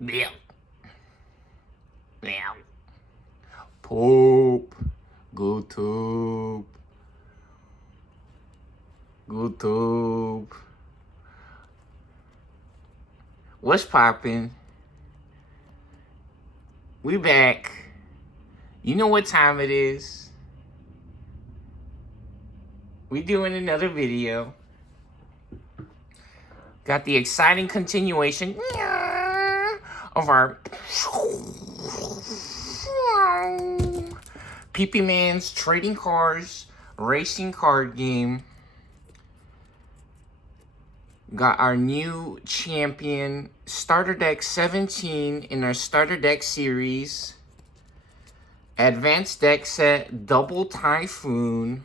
Meow. Meow. Poop. YouTube. YouTube. What's poppin'? We back. You know what time it is. We doing another video. Got the exciting continuation of our PP Man's Trading Cars Racing Card Game. Got our new champion, Starter Deck 17 in our Starter Deck series. Advanced Deck Set, Double Typhoon.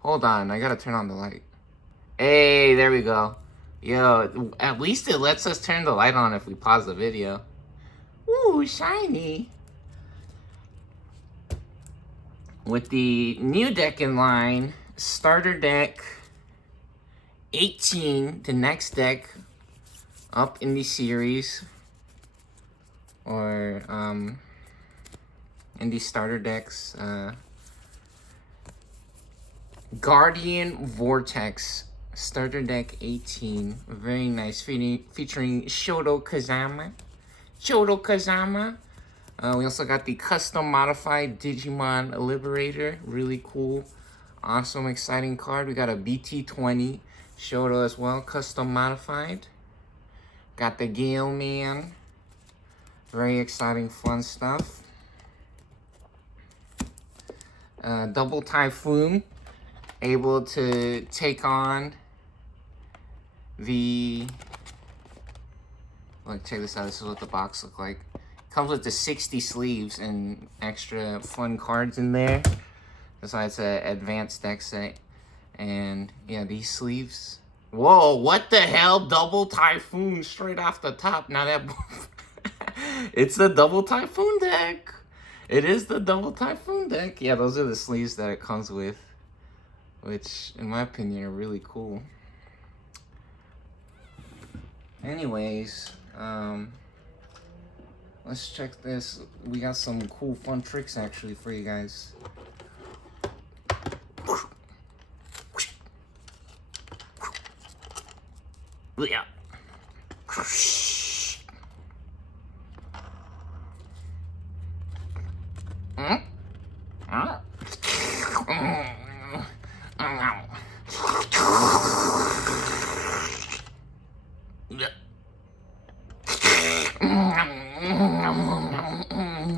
Hold on, I gotta turn on the light. Hey, there we go. Yo, at least it lets us turn the light on if we pause the video. Ooh, shiny. With the new deck in line, Starter Deck 18, the next deck up in the series. Or, in the starter decks, Guardian Vortex, Starter Deck 18, very nice, featuring Shoto Kazama. We also got the custom modified Digimon Liberator, really cool, awesome, exciting card. We got a BT20 Shoto as well, custom modified. Got the Gale Man, very exciting, fun stuff. Double Typhoon, able to take on the, look, check this out, this is what the box looks like. Comes with the 60 sleeves and extra fun cards in there. That's why it's an advanced deck set. And yeah, these sleeves. Whoa, what the hell? Double Typhoon straight off the top. Now that it's the Double Typhoon deck. It is the Double Typhoon deck. Yeah, those are the sleeves that it comes with, which in my opinion are really cool. Anyways, let's check this. We got some cool fun tricks actually for you guys. Yeah.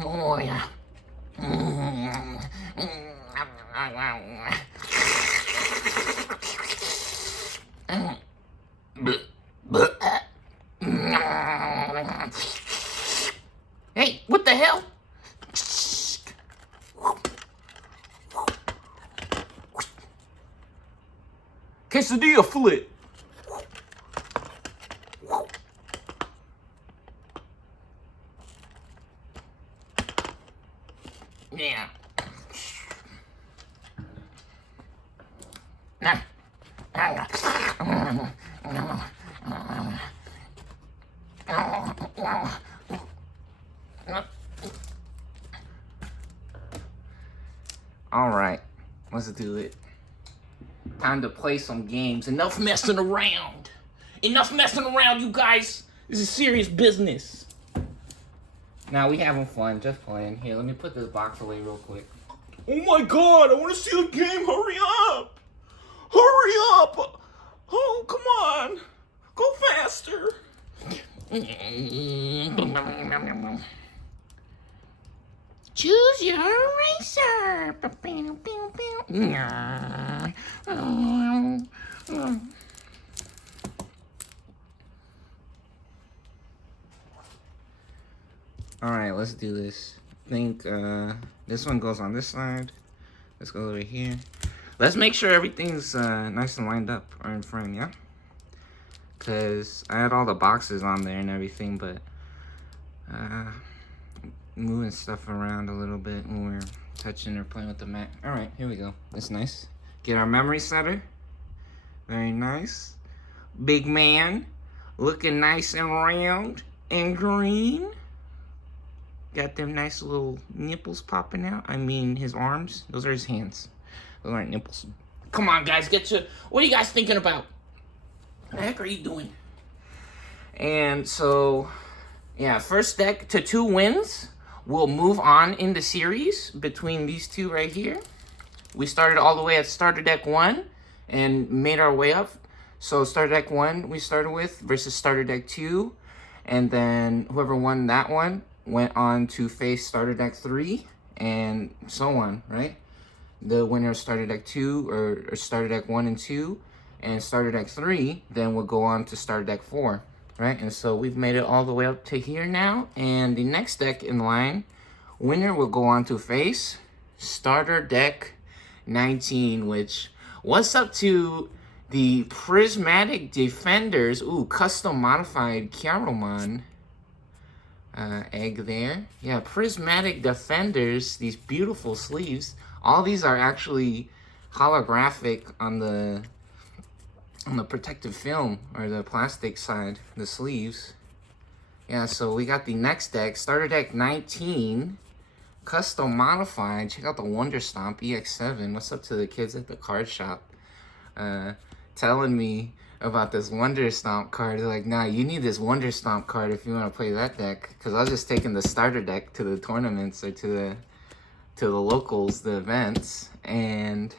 Oh yeah. Hey, what the hell? Quesadilla flip. Yeah. All right, let's do it. Time to play some games. Enough messing around. Enough messing around, you guys. This is serious business. Now we having fun, just playing. Here, let me put this box away real quick. Oh my god, I want to see the game. Hurry up. Hurry up. Oh, come on. Go faster. Choose your racer. Alright, let's do this. I think this one goes on this side. Let's go over here. Let's make sure everything's nice and lined up or in frame, yeah? Because I had all the boxes on there and everything, but moving stuff around a little bit when we're touching or playing with the mat. Alright, here we go. That's nice. Get our memory setter. Very nice. Big man. Looking nice and round and green. Got them nice little nipples popping out. I mean, his arms. Those are his hands. Those aren't nipples. Come on, guys. Get to... What are you guys thinking about? What the heck are you doing? And so, yeah, first deck to 2 wins. We'll move on in the series between these two right here. We started all the way at starter deck 1 and made our way up. So starter deck 1 we started with versus starter deck 2. And then whoever won that one went on to face starter deck 3 and so on, right? The winner of starter deck 2 or starter deck 1 and 2 and starter deck 3 then will go on to starter deck 4, right? And so we've made it all the way up to here now. And the next deck in line, winner will go on to face starter deck 19, which what's up to the Prismatic Defenders. Ooh, custom modified Caramon egg there. Yeah, Prismatic Defenders, these beautiful sleeves. All these are actually holographic on the protective film or the plastic side, the sleeves. Yeah, so we got the next deck, starter deck 19, custom modified. Check out the Wonder Stomp EX7. What's up to the kids at the card shop? Telling me about this Wonder Stomp card. They're like, nah, you need this Wonder Stomp card if you want to play that deck. Because I was just taking the starter deck to the tournaments or to the locals, the events. And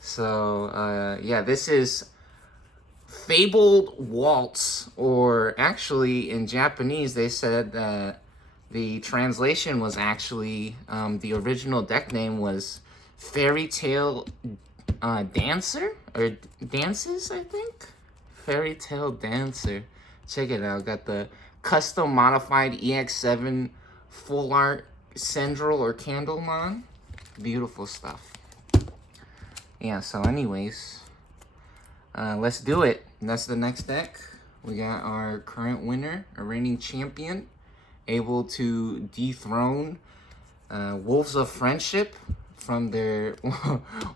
so, yeah, this is Fabled Waltz. Or actually, in Japanese, they said that the translation was actually, the original deck name was Fairy Tale Dancer? Or Dances, I think? Fairy Tale Dancer. Check it out. Got the custom modified EX7 full art Central or Candlemon. Beautiful stuff. Yeah, so anyways, let's do it. That's the next deck. We got our current winner, a reigning champion, able to dethrone Wolves of Friendship from their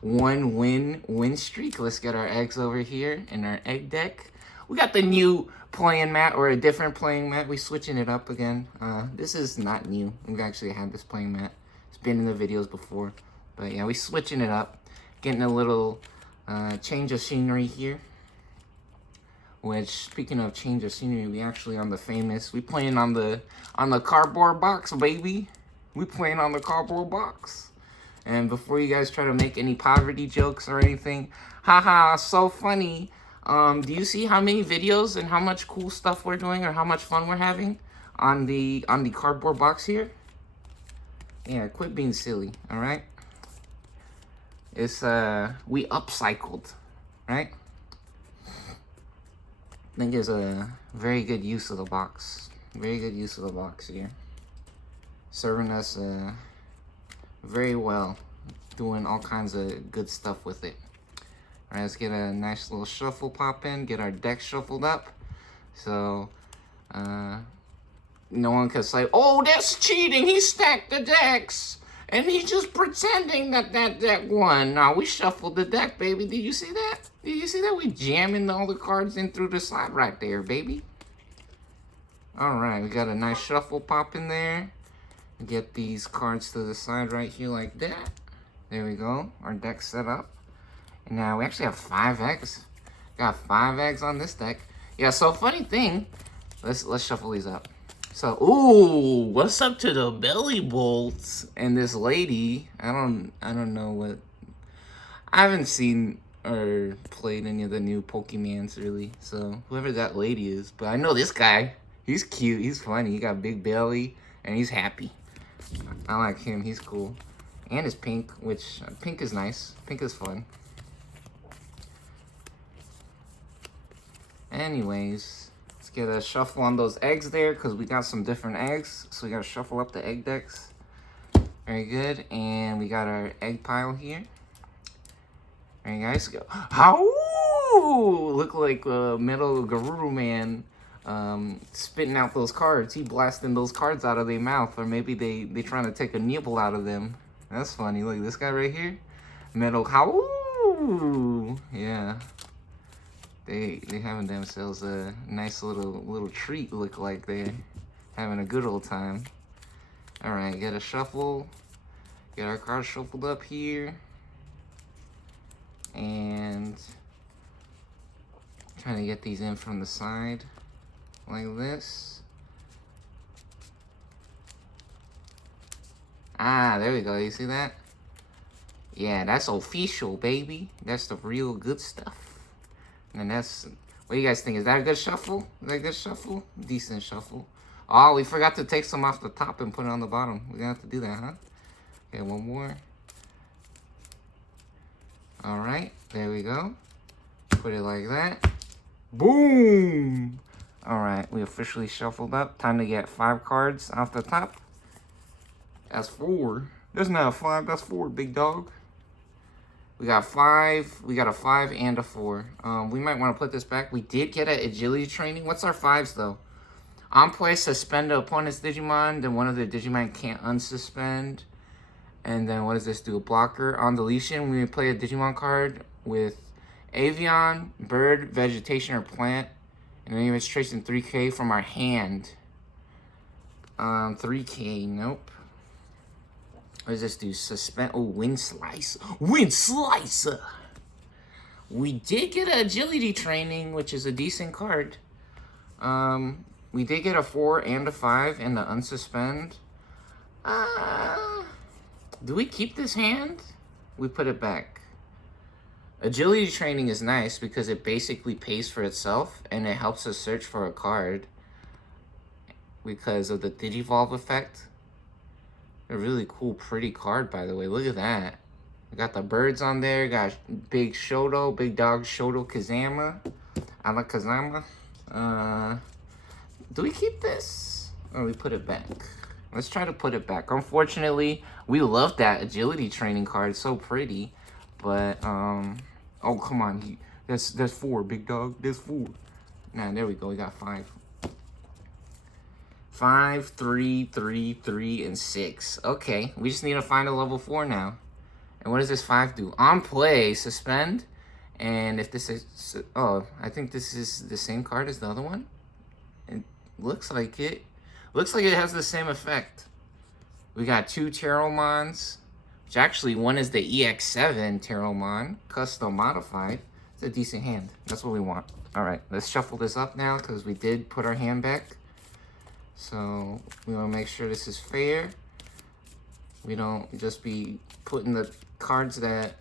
1 win streak. Let's get our eggs over here in our egg deck. We got the new playing mat, or a different playing mat. We're switching it up again. This is not new. We've actually had this playing mat. It's been in the videos before. But yeah, we're switching it up. Getting a little change of scenery here. Which, speaking of change of scenery, we actually on the famous. We playing on the cardboard box, baby. We playing on the cardboard box. And before you guys try to make any poverty jokes or anything, haha, so funny. Do you see how many videos and how much cool stuff we're doing or how much fun we're having on the cardboard box here? Yeah, quit being silly, all right? It's we upcycled, right? I think it's a very good use of the box. Very good use of the box here. Serving us very well. Doing all kinds of good stuff with it. All right, let's get a nice little shuffle pop in. Get our deck shuffled up. So, no one can say, oh, that's cheating. He stacked the decks. And he's just pretending that deck won. Now, we shuffled the deck, baby. Did you see that? Did you see that? We jamming all the cards in through the slot right there, baby. All right, we got a nice shuffle pop in there. Get these cards to the side right here like that. There we go. Our deck's set up. And now we actually have 5 eggs. Got 5 eggs on this deck. Yeah, so funny thing. Let's shuffle these up. So, ooh, what's up to the belly bolts and this lady? I don't know what. I haven't seen or played any of the new Pokemans really. So whoever that lady is, but I know this guy. He's cute. He's funny. He got big belly and he's happy. I like him. He's cool. And it's pink, which pink is nice. Pink is fun. Anyways, let's get a shuffle on those eggs there because we got some different eggs. So we got to shuffle up the egg decks. Very good. And we got our egg pile here. All right, guys. Go. How? Look like Metal Garuru Man spitting out those cards. He blasting those cards out of their mouth. Or maybe they trying to take a nibble out of them. That's funny. Look, this guy right here. Metal How? Yeah. They having themselves a nice little treat. Look like they're having a good old time. All right, get a shuffle. Get our cards shuffled up here. And trying to get these in from the side like this. Ah, there we go. You see that? Yeah, that's official, baby. That's the real good stuff. And that's, what do you guys think? Is that a good shuffle? Is that a good shuffle? Decent shuffle. Oh, we forgot to take some off the top and put it on the bottom. We're gonna have to do that, huh? Okay, one more. All right, there we go. Put it like that. Boom! All right, we officially shuffled up. Time to get 5 cards off the top. That's 4. That's not a 5, that's 4, big dog. We got 5. We got a 5 and a 4. We might want to put this back. We did get an agility training. What's our 5s though? On play, suspend the opponent's Digimon. Then one of the Digimon can't unsuspend. And then what does this do? A blocker. On deletion, we play a Digimon card with Avian, Bird, Vegetation, or Plant. And then it's tracing 3K from our hand. 3K, nope. What does this do? Suspend. Oh, Wind Slice. Wind Slicer! We did get an agility training, which is a decent card. We did get a 4 and a 5 and the unsuspend. Do we keep this hand? We put it back. Agility training is nice because it basically pays for itself and it helps us search for a card because of the Digivolve effect. A really cool, pretty card, by the way. Look at that. We got the birds on there. Got big Shoto, big dog Shoto Kazama. Kazama. Do we keep this? Or we put it back? Let's try to put it back. Unfortunately, we love that agility training card. It's so pretty. But, oh, come on. That's 4, big dog. That's 4. Nah, there we go. We got 5. 5, 3, 3, 3, and 6. Okay, we just need to find a level 4 now. And what does this 5 do? On play, suspend. And if this is... Oh, I think this is the same card as the other one. It looks like it. Looks like it has the same effect. We got 2 Terromons. Which actually, one is the EX7 Terromon. Custom modified. It's a decent hand. That's what we want. Alright, let's shuffle this up now. Because we did put our hand back. So, we want to make sure this is fair. We don't just be putting the cards that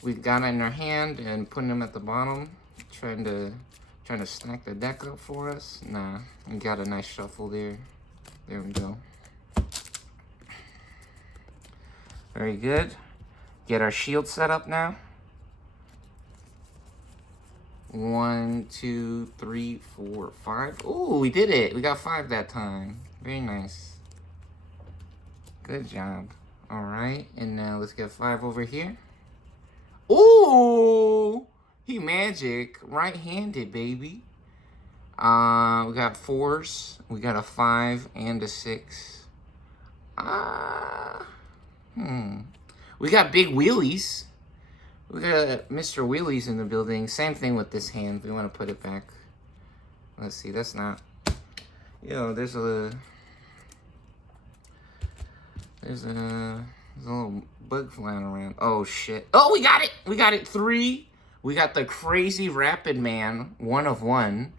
we've got in our hand and putting them at the bottom. Trying to stack the deck up for us. Nah, we got a nice shuffle there. There we go. Very good. Get our shield set up now. 1, 2, 3, 4, 5. Ooh, we did it. We got 5 that time. Very nice. Good job. All right, and now let's get 5 over here. Ooh, he magic. Right-handed, baby. We got 4s. We got a 5 and a 6. We got big wheelies. We got Mr. Wheelies in the building. Same thing with this hand. We want to put it back. Let's see. That's not... Yo, there's a little bug flying around. Oh, shit. Oh, we got it. We got it. 3. We got the crazy Rapid Man, 1 of 1,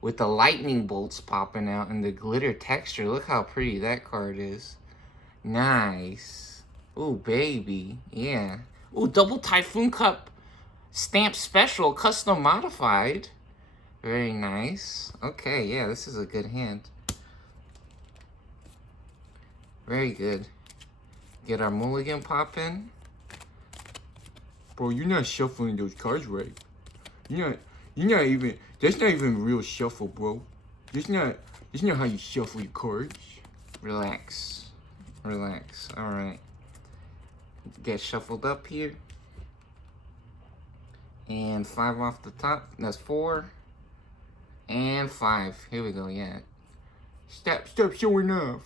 with the lightning bolts popping out and the glitter texture. Look how pretty that card is. Nice. Ooh, baby. Yeah. Ooh, double Typhoon Cup stamp special, custom modified. Very nice. Okay, yeah, this is a good hand. Very good. Get our mulligan popping. Bro, you're not shuffling those cards right. You're not even, that's not even real shuffle, bro. That's not how you shuffle your cards. Relax. Relax. Alright. Get shuffled up here. And 5 off the top. That's 4. And 5. Here we go, yeah. Stop showing off.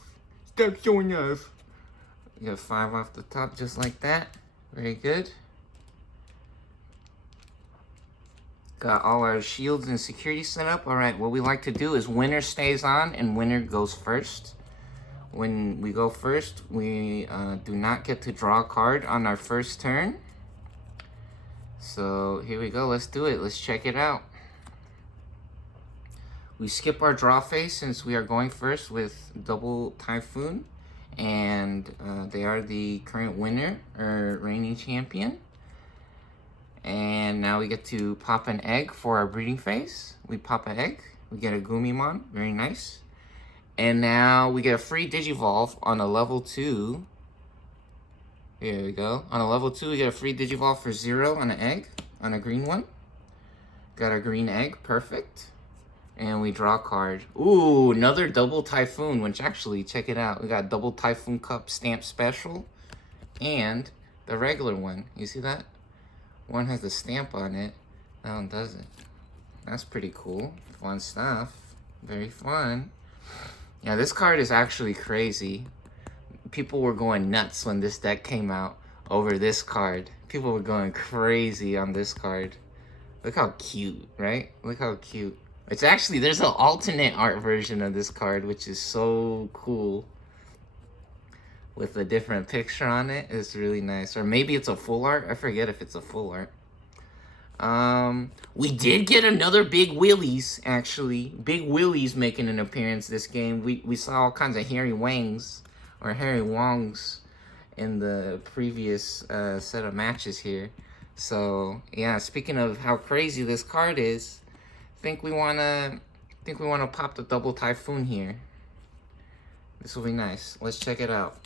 Stop showing off. We got 5 off the top just like that. Very good. Got all our shields and security set up. All right, what we like to do is winner stays on and winner goes first. When we go first, we do not get to draw a card on our first turn. So here we go, let's do it. Let's check it out. We skip our draw phase since we are going first with double Typhoon. And they are the current winner or reigning champion. And now we get to pop an egg for our breeding phase. We pop an egg, we get a Gumimon, very nice. And now we get a free Digivolve on a level 2. Here we go. On a level 2, we get a free Digivolve for 0 on an egg, on a green one. Got a green egg, perfect. And we draw a card. Ooh, another double Typhoon, which actually, check it out. We got double Typhoon Cup stamp special and the regular one. You see that? One has a stamp on it, that one doesn't. That's pretty cool. Fun stuff. Very fun. Yeah, this card is actually crazy. People were going nuts when this deck came out over this card. People were going crazy on this card. Look how cute, right? Look how cute. It's actually, there's an alternate art version of this card, which is so cool. With a different picture on it. It's really nice. Or maybe it's a full art. I forget if it's a full art. We did get another Big Willies, actually. Big Willies making an appearance this game. We saw all kinds of Harry Wangs or Harry Wongs in the previous set of matches here. So yeah, speaking of how crazy this card is, I think we wanna pop the double Typhoon here. This will be nice. Let's check it out.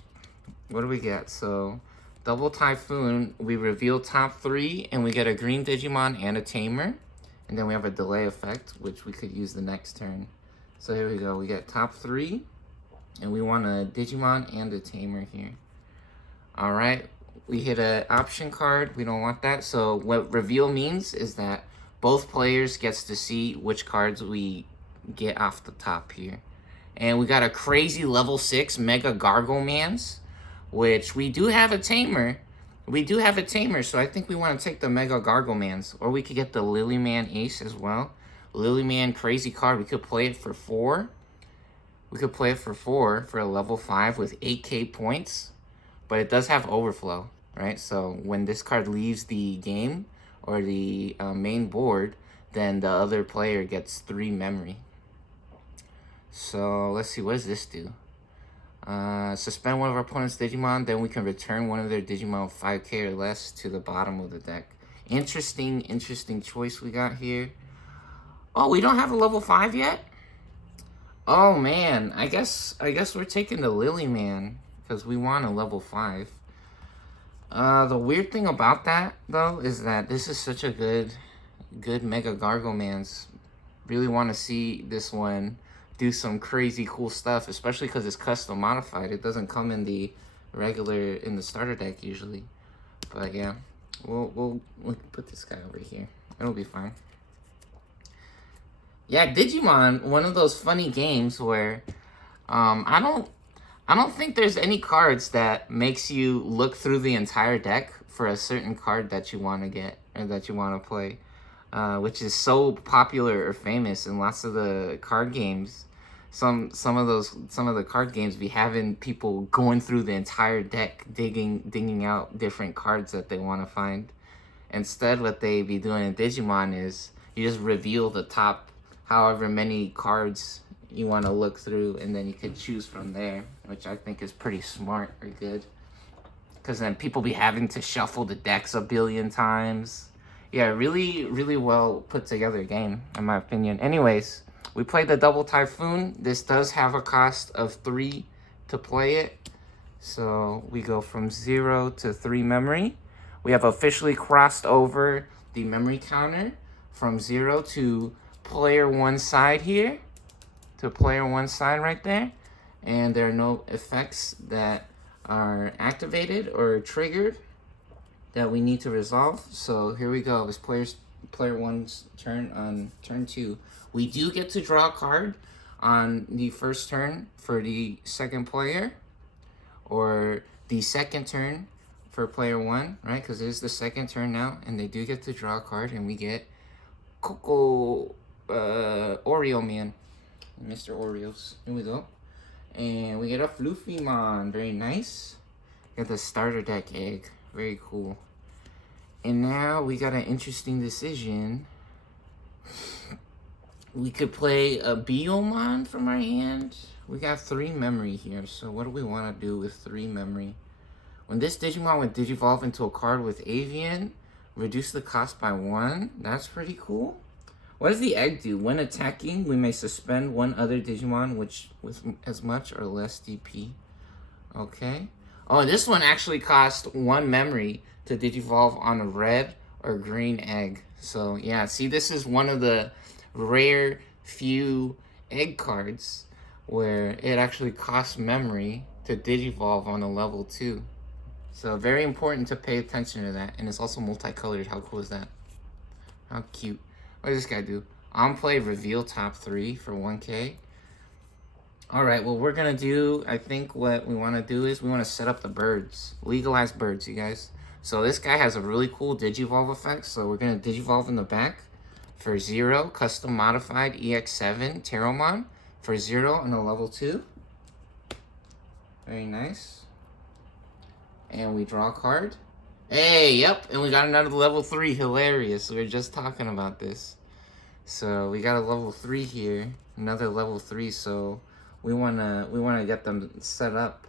What do we get? So, double Typhoon, we reveal top 3, and we get a green Digimon and a Tamer. And then we have a delay effect, which we could use the next turn. So here we go. We get top 3, and we want a Digimon and a Tamer here. Alright, we hit an option card. We don't want that. So what reveal means is that both players gets to see which cards we get off the top here. And we got a crazy level 6 Mega Garglemans, which we do have a Tamer. We do have a Tamer, so I think we want to take the Mega Garglemans. Or we could get the Lilyman Ace as well. Lilyman, crazy card. We could play it for 4. We could play it for 4 for a level 5 with 8k points. But it does have overflow, right? So when this card leaves the game or the main board, then the other player gets 3 memory. So let's see, what does this do? Suspend one of our opponent's Digimon, then we can return one of their Digimon 5k or less to the bottom of the deck. Interesting choice we got here. Oh, we don't have a level 5 yet? Oh man, I guess we're taking the Lilyman because we want a level 5. The weird thing about that though is that this is such a good Mega Garglemans. Really want to see this one do some crazy cool stuff, especially because it's custom modified. It doesn't come in the regular, in the starter deck usually. But yeah, we'll put this guy over here. It'll be fine. Yeah, Digimon, one of those funny games where I don't think there's any cards that makes you look through the entire deck for a certain card that you want to get or that you want to play, which is so popular or famous in lots of the card games. Some of the card games be having people going through the entire deck, digging out different cards that they want to find. Instead, what they be doing in Digimon is you just reveal the top however many cards you want to look through, and then you can choose from there, which I think is pretty smart or good. Because then people be having to shuffle the decks a billion times. Yeah, really well put together game, in my opinion. Anyways, we played the double Typhoon. This does have a cost of 3 to play it. So we go from 0 to 3 memory. We have officially crossed over the memory counter from 0 to player 1 side here. To player 1 side right there. And there are no effects that are activated or triggered that we need to resolve. So here we go. This player 1's turn on turn 2. We do get to draw a card on the first turn for the second player, or the second turn for player 1, right? Because it is the second turn now, and they do get to draw a card, and we get Coco Oreo Man. Mr. Oreos. Here we go. And we get a Floofymon. Very nice. Got the starter deck egg. Very cool. And now we got an interesting decision. We could play a Biomon from our hand. We got 3 memory here. So what do we want to do with 3 memory? When this Digimon would digivolve into a card with Avian, reduce the cost by 1. That's pretty cool. What does the egg do? When attacking, we may suspend one other Digimon with as much or less DP. Okay. Oh, this one actually cost 1 memory to digivolve on a red or green egg. So, yeah. See, this is one of the rare few egg cards where it actually costs memory to digivolve on a level 2. So, very important to pay attention to that. And it's also multicolored. How cool is that? How cute. What does this guy do? On play, reveal top 3 for 1K. Alright, well, we're going to do, I think what we want to do is we want to set up the birds. Legalize birds, you guys. So this guy has a really cool Digivolve effect. So we're going to Digivolve in the back for 0. Custom modified EX7 Terramon for 0 and a level 2. Very nice. And we draw a card. Hey, yep, and we got another level 3. Hilarious. We were just talking about this. So we got a level 3 here. Another level 3, so we wanna get them set up.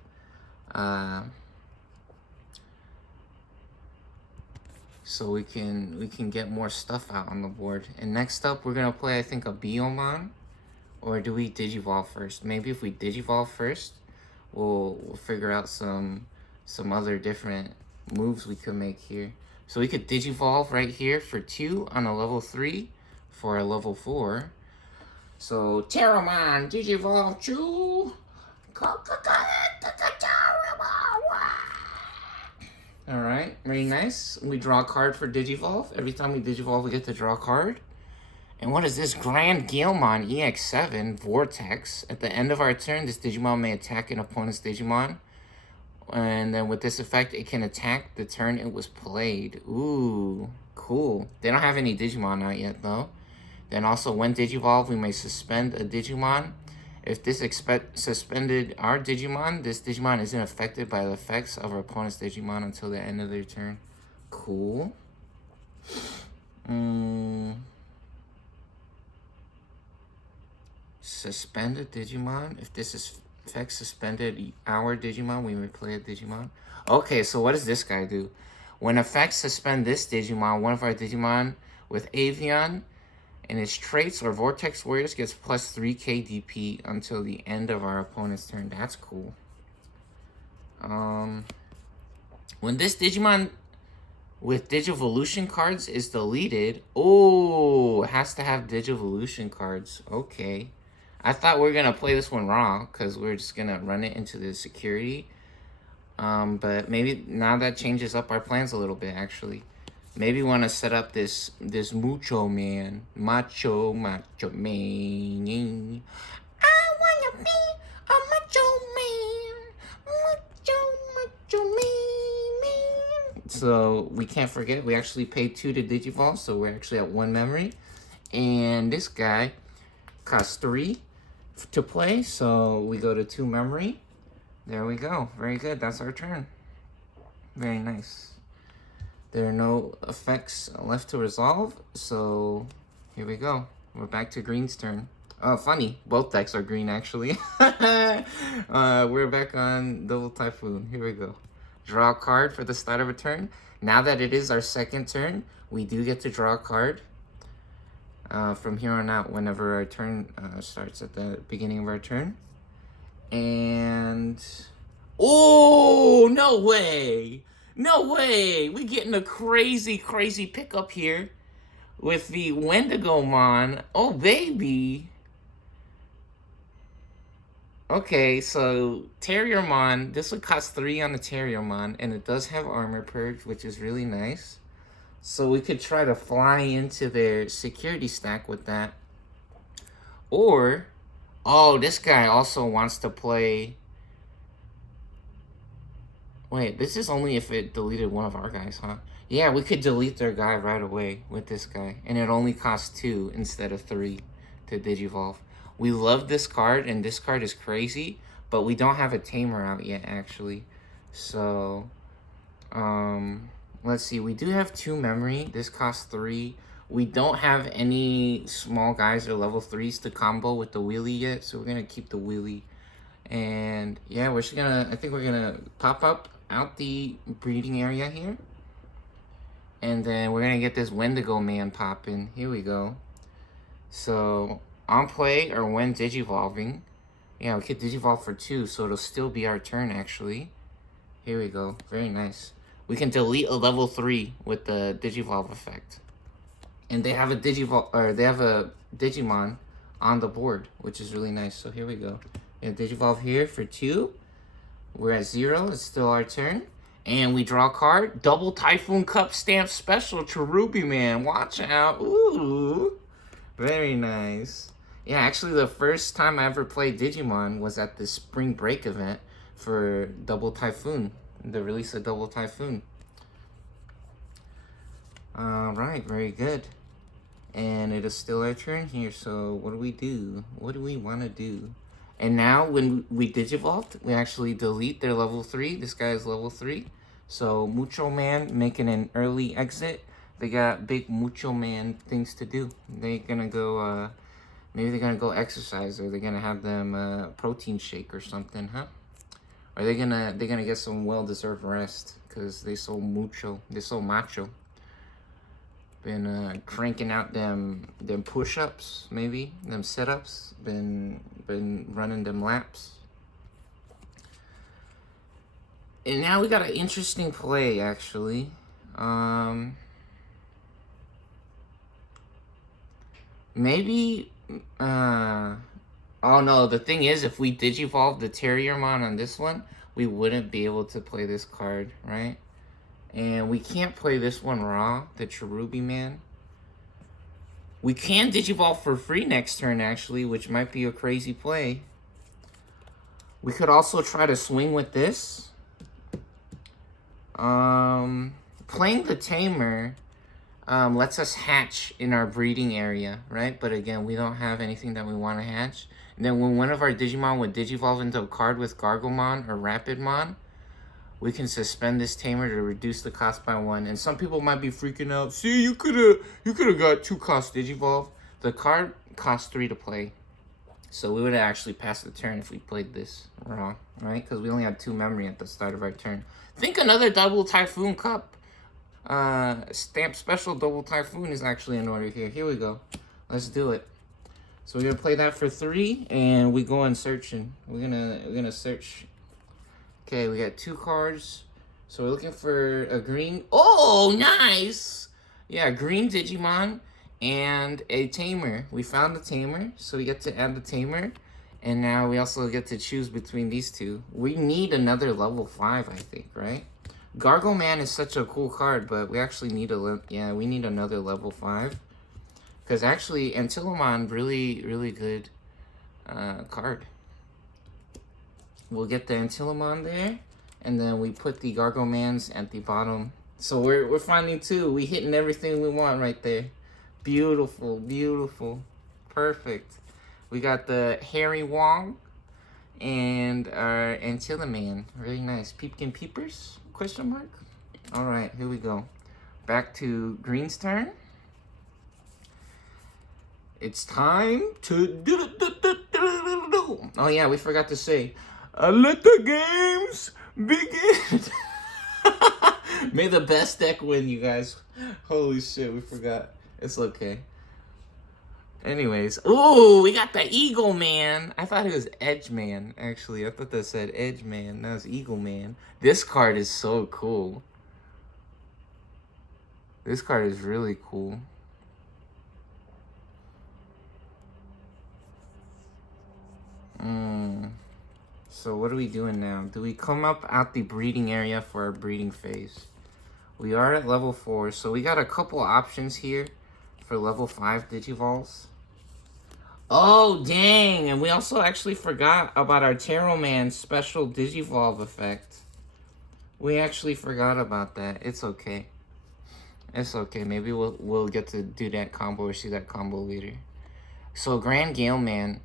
So we can get more stuff out on the board. And next up we're gonna play, I think, a Biomon. Or do we Digivolve first? Maybe if we Digivolve first, we'll figure out some other different moves we could make here. So we could Digivolve right here for 2 on a level 3 for a level 4. So Terramon, Digivolve 2. Alright, very nice. We draw a card for Digivolve. Every time we Digivolve, we get to draw a card. And what is this? Grand Guilmon EX7 Vortex. At the end of our turn, this Digimon may attack an opponent's Digimon. And then with this effect, it can attack the turn it was played. Ooh, cool. They don't have any Digimon out yet, though. Then also, when Digivolve, we may suspend a Digimon. If this suspended our Digimon, this Digimon isn't affected by the effects of our opponent's Digimon until the end of their turn. Cool. Suspend a Digimon. If this is effect suspended our Digimon, we may play a Digimon. Okay, so what does this guy do? When effects suspend this Digimon, one of our Digimon with Avian and its traits or Vortex Warriors gets plus 3k DP until the end of our opponent's turn. That's cool. When this Digimon with Digivolution cards is deleted, oh, it has to have Digivolution cards. Okay. I thought we were going to play this one raw because we're just going to run it into the security. But maybe now that changes up our plans a little bit, actually. Maybe we want to set up this Macho Man. Macho Man. I want to be a Macho Man. So we can't forget, we actually paid 2 to Digivolve, so we're actually at 1 memory. And this guy costs 3 to play, so we go to 2 memory. There we go. Very good. That's our turn. Very nice. There are no effects left to resolve, so here we go. We're back to green's turn. Oh, funny. Both decks are green, actually. We're back on Double Typhoon. Here we go. Draw a card for the start of a turn. Now that it is our second turn, we do get to draw a card. From here on out, whenever our turn starts at the beginning of our turn. And... oh, no way! No way! We're getting a crazy, crazy pickup here with the Wendigomon. Oh, baby! Okay, so Terriermon, this would cost 3 on the Terriermon, and it does have Armor Purge, which is really nice. So we could try to fly into their security stack with that. Or, oh, this guy also wants to play... wait, this is only if it deleted one of our guys, huh? Yeah, we could delete their guy right away with this guy. And it only costs 2 instead of 3 to Digivolve. We love this card, and this card is crazy. But we don't have a Tamer out yet, actually. So, let's see. We do have 2 memory. This costs 3. We don't have any small guys or level 3s to combo with the wheelie yet. So we're going to keep the wheelie. And yeah, we're just gonna, I think we're gonna pop up out the breeding area here. And then we're gonna get this Wendigo man popping. Here we go. So, on play or when Digivolving. Yeah, we could Digivolve for 2, so it'll still be our turn actually. Here we go. Very nice. We can delete a level 3 with the Digivolve effect. And they have a Digimon on the board, which is really nice. So here we go. And Digivolve here for 2. We're at 0. It's still our turn. And we draw a card. Double Typhoon Cup Stamp Special Cherubi Man. Watch out. Ooh. Very nice. Yeah, actually the first time I ever played Digimon was at the Spring Break event for Double Typhoon. The release of Double Typhoon. Alright, very good. And it is still our turn here. So what do we do? What do we want to do? And now when we Digivolved, we actually delete their level 3. This guy is level 3. So Mucho Man making an early exit. They got big Mucho Man things to do. They're gonna go, maybe they're gonna go exercise, or they're gonna have them protein shake or something, huh? Or they're gonna get some well-deserved rest because they so macho. Been cranking out them push-ups, maybe them sit-ups. Been running them laps. And now we got an interesting play actually. Maybe oh no, the thing is, if we Digivolve the Terriermon on this one, we wouldn't be able to play this card, right? And we can't play this one raw, the Cherubi Man. We can Digivolve for free next turn, actually, which might be a crazy play. We could also try to swing with this. Playing the Tamer lets us hatch in our breeding area, right? But again, we don't have anything that we want to hatch. And then when one of our Digimon would Digivolve into a card with Gargomon or Rapidmon, we can suspend this Tamer to reduce the cost by 1. And some people might be freaking out. See, you could have got 2 cost Digivolve. The card costs 3 to play. So we would have actually passed the turn if we played this raw, right? Because we only had 2 memory at the start of our turn. Think another Double Typhoon Cup Stamp Special Double Typhoon is actually in order here. Here we go. Let's do it. So we're gonna play that for 3, and we go on searching. We're gonna search. Okay, we got 2 cards. So we're looking for a green. Oh, nice! Yeah, green Digimon and a Tamer. We found the Tamer, so we get to add the Tamer. And now we also get to choose between these 2. We need another level 5, I think, right? Gargoman is such a cool card, but we actually need we need another level 5. Because actually, Antilomon, really good card. We'll get the Antilomon there, and then we put the Gargomans at the bottom. So we're finding 2. We hitting everything we want right there. Beautiful, beautiful, perfect. We got the Harry Wong and our Antiloman. Really nice. Peepkin Peepers? Question mark. All right, here we go. Back to Green's turn. It's time to do. Oh yeah, we forgot to say. Let the games begin. May the best deck win, you guys. Holy shit, we forgot. It's okay. Anyways, ooh, we got the Eagle Man. I thought it was Edge Man, actually. I thought that said Edge Man. That was Eagle Man. This card is so cool. This card is really cool. So what are we doing now? Do we come up out the breeding area for our breeding phase? We are at level 4, so we got a couple options here for level 5 Digivolves. Oh, dang! And we also actually forgot about our Tarot Man special Digivolve effect. We actually forgot about that. It's okay. It's okay. Maybe we'll get to do that combo or see that combo later. So Grand Gale Man,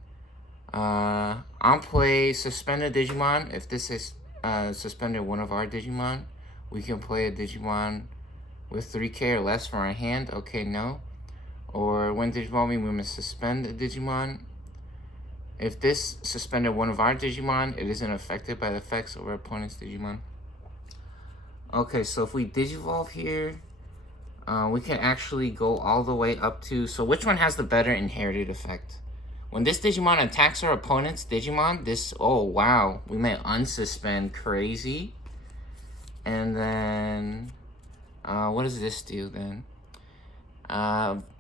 on play suspend a Digimon. If this is suspended one of our Digimon, we can play a Digimon with 3k or less from our hand. Okay, no. Or when Digivolving, we must suspend a Digimon. If this suspended one of our Digimon, it isn't affected by the effects of our opponent's Digimon. Okay, so if we Digivolve here, we can actually go all the way up to... So which one has the better inherited effect? When this Digimon attacks our opponent's Digimon, this... Oh, wow. We may unsuspend. Crazy. And then... what does this do then?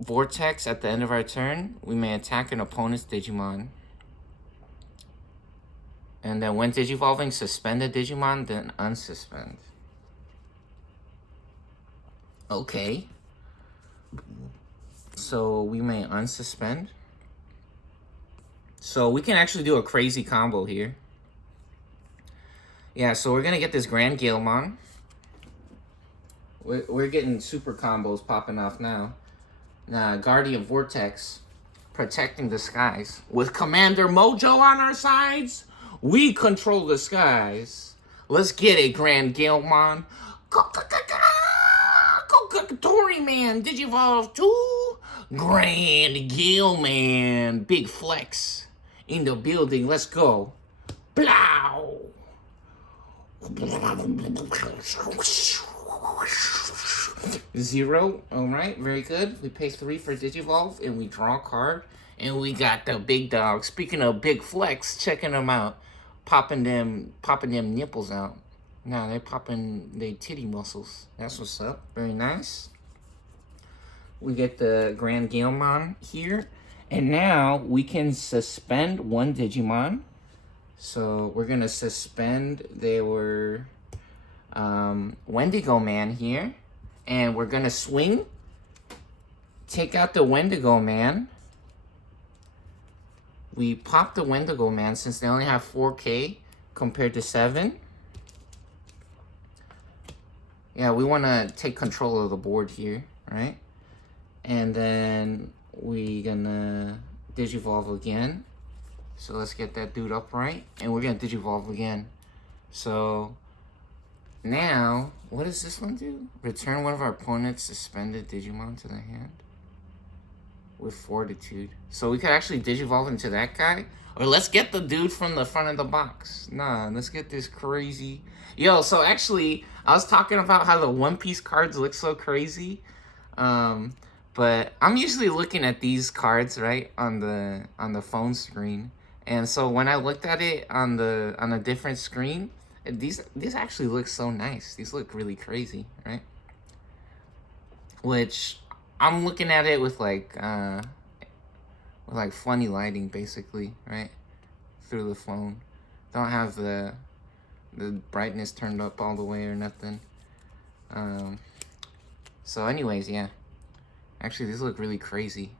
Vortex at the end of our turn, we may attack an opponent's Digimon. And then when Digivolving, suspend a Digimon, then unsuspend. Okay. So we may unsuspend. So we can actually do a crazy combo here. Yeah, so we're going to get this Grand Galemon. We're getting super combos popping off now. Guardian Vortex, protecting the skies. With Commander Mojo on our sides, we control the skies. Let's get it, Grand Galemon. Tori Man, Digivolve 2. Grand Galemon. Big flex in the building. Let's go. Blow. Zero. Alright, very good. We pay 3 for Digivolve and we draw a card. And we got the big dog. Speaking of big flex, checking them out. Popping them nipples out. No, they're popping their titty muscles. That's what's up. Very nice. We get the Grand Galemon here. And now we can suspend one Digimon. So we're going to suspend their Wendigo Man here. And we're going to swing. Take out the Wendigo Man. We pop the Wendigo Man since they only have 4k compared to 7. Yeah, we want to take control of the board here, right? And then we gonna Digivolve again. So let's get that dude upright. And we're gonna Digivolve again. So now, what does this one do? Return one of our opponent's suspended Digimon to the hand with Fortitude. So we could actually Digivolve into that guy. Or let's get the dude from the front of the box. Nah, let's get this crazy. Yo, so actually, I was talking about how the One Piece cards look so crazy. But I'm usually looking at these cards, right, on the phone screen. And so when I looked at it on a different screen, these actually look so nice. These look really crazy, right? Which I'm looking at it with like funny lighting, basically, right, through the phone. Don't have the brightness turned up all the way or nothing. So anyways, yeah. Actually, these look really crazy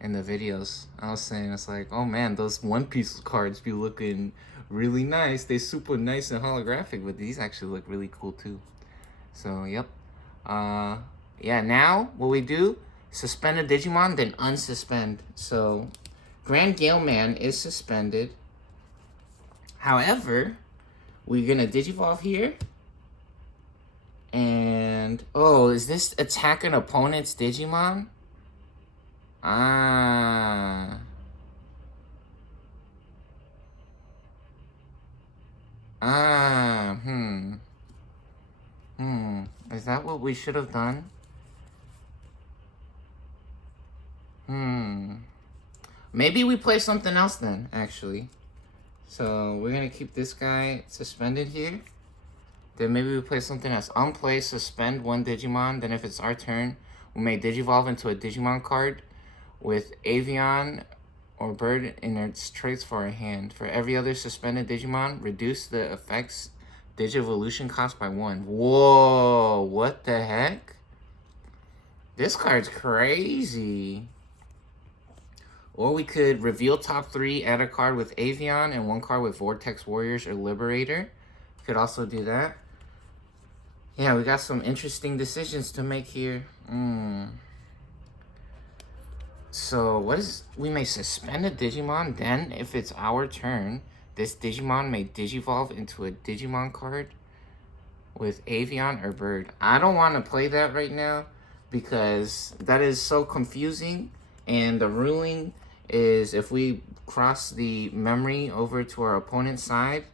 in the videos. I was saying, it's like, oh man, those One Piece cards be looking really nice. They're super nice and holographic, but these actually look really cool too. So, yep. Yeah, now what we do, suspend a Digimon, then unsuspend. So, Grand Galemon is suspended. However, we're gonna Digivolve here. And, oh, is this attack an opponent's Digimon? Is that what we should have done? Maybe we play something else then, actually. So, we're gonna keep this guy suspended here. Then maybe we play something else. Unplay, suspend one Digimon. Then if it's our turn, we may Digivolve into a Digimon card with Avian or Bird in its traits for our hand. For every other suspended Digimon, reduce the effect's Digivolution cost by 1. Whoa, what the heck? This card's crazy. Or we could reveal top 3, add a card with Avian and 1 card with Vortex Warriors or Liberator. Could also do that. Yeah, we got some interesting decisions to make here. So, we may suspend a Digimon, then if it's our turn, this Digimon may Digivolve into a Digimon card with Avian or Bird. I don't want to play that right now because that is so confusing, and the ruling is if we cross the memory over to our opponent's side,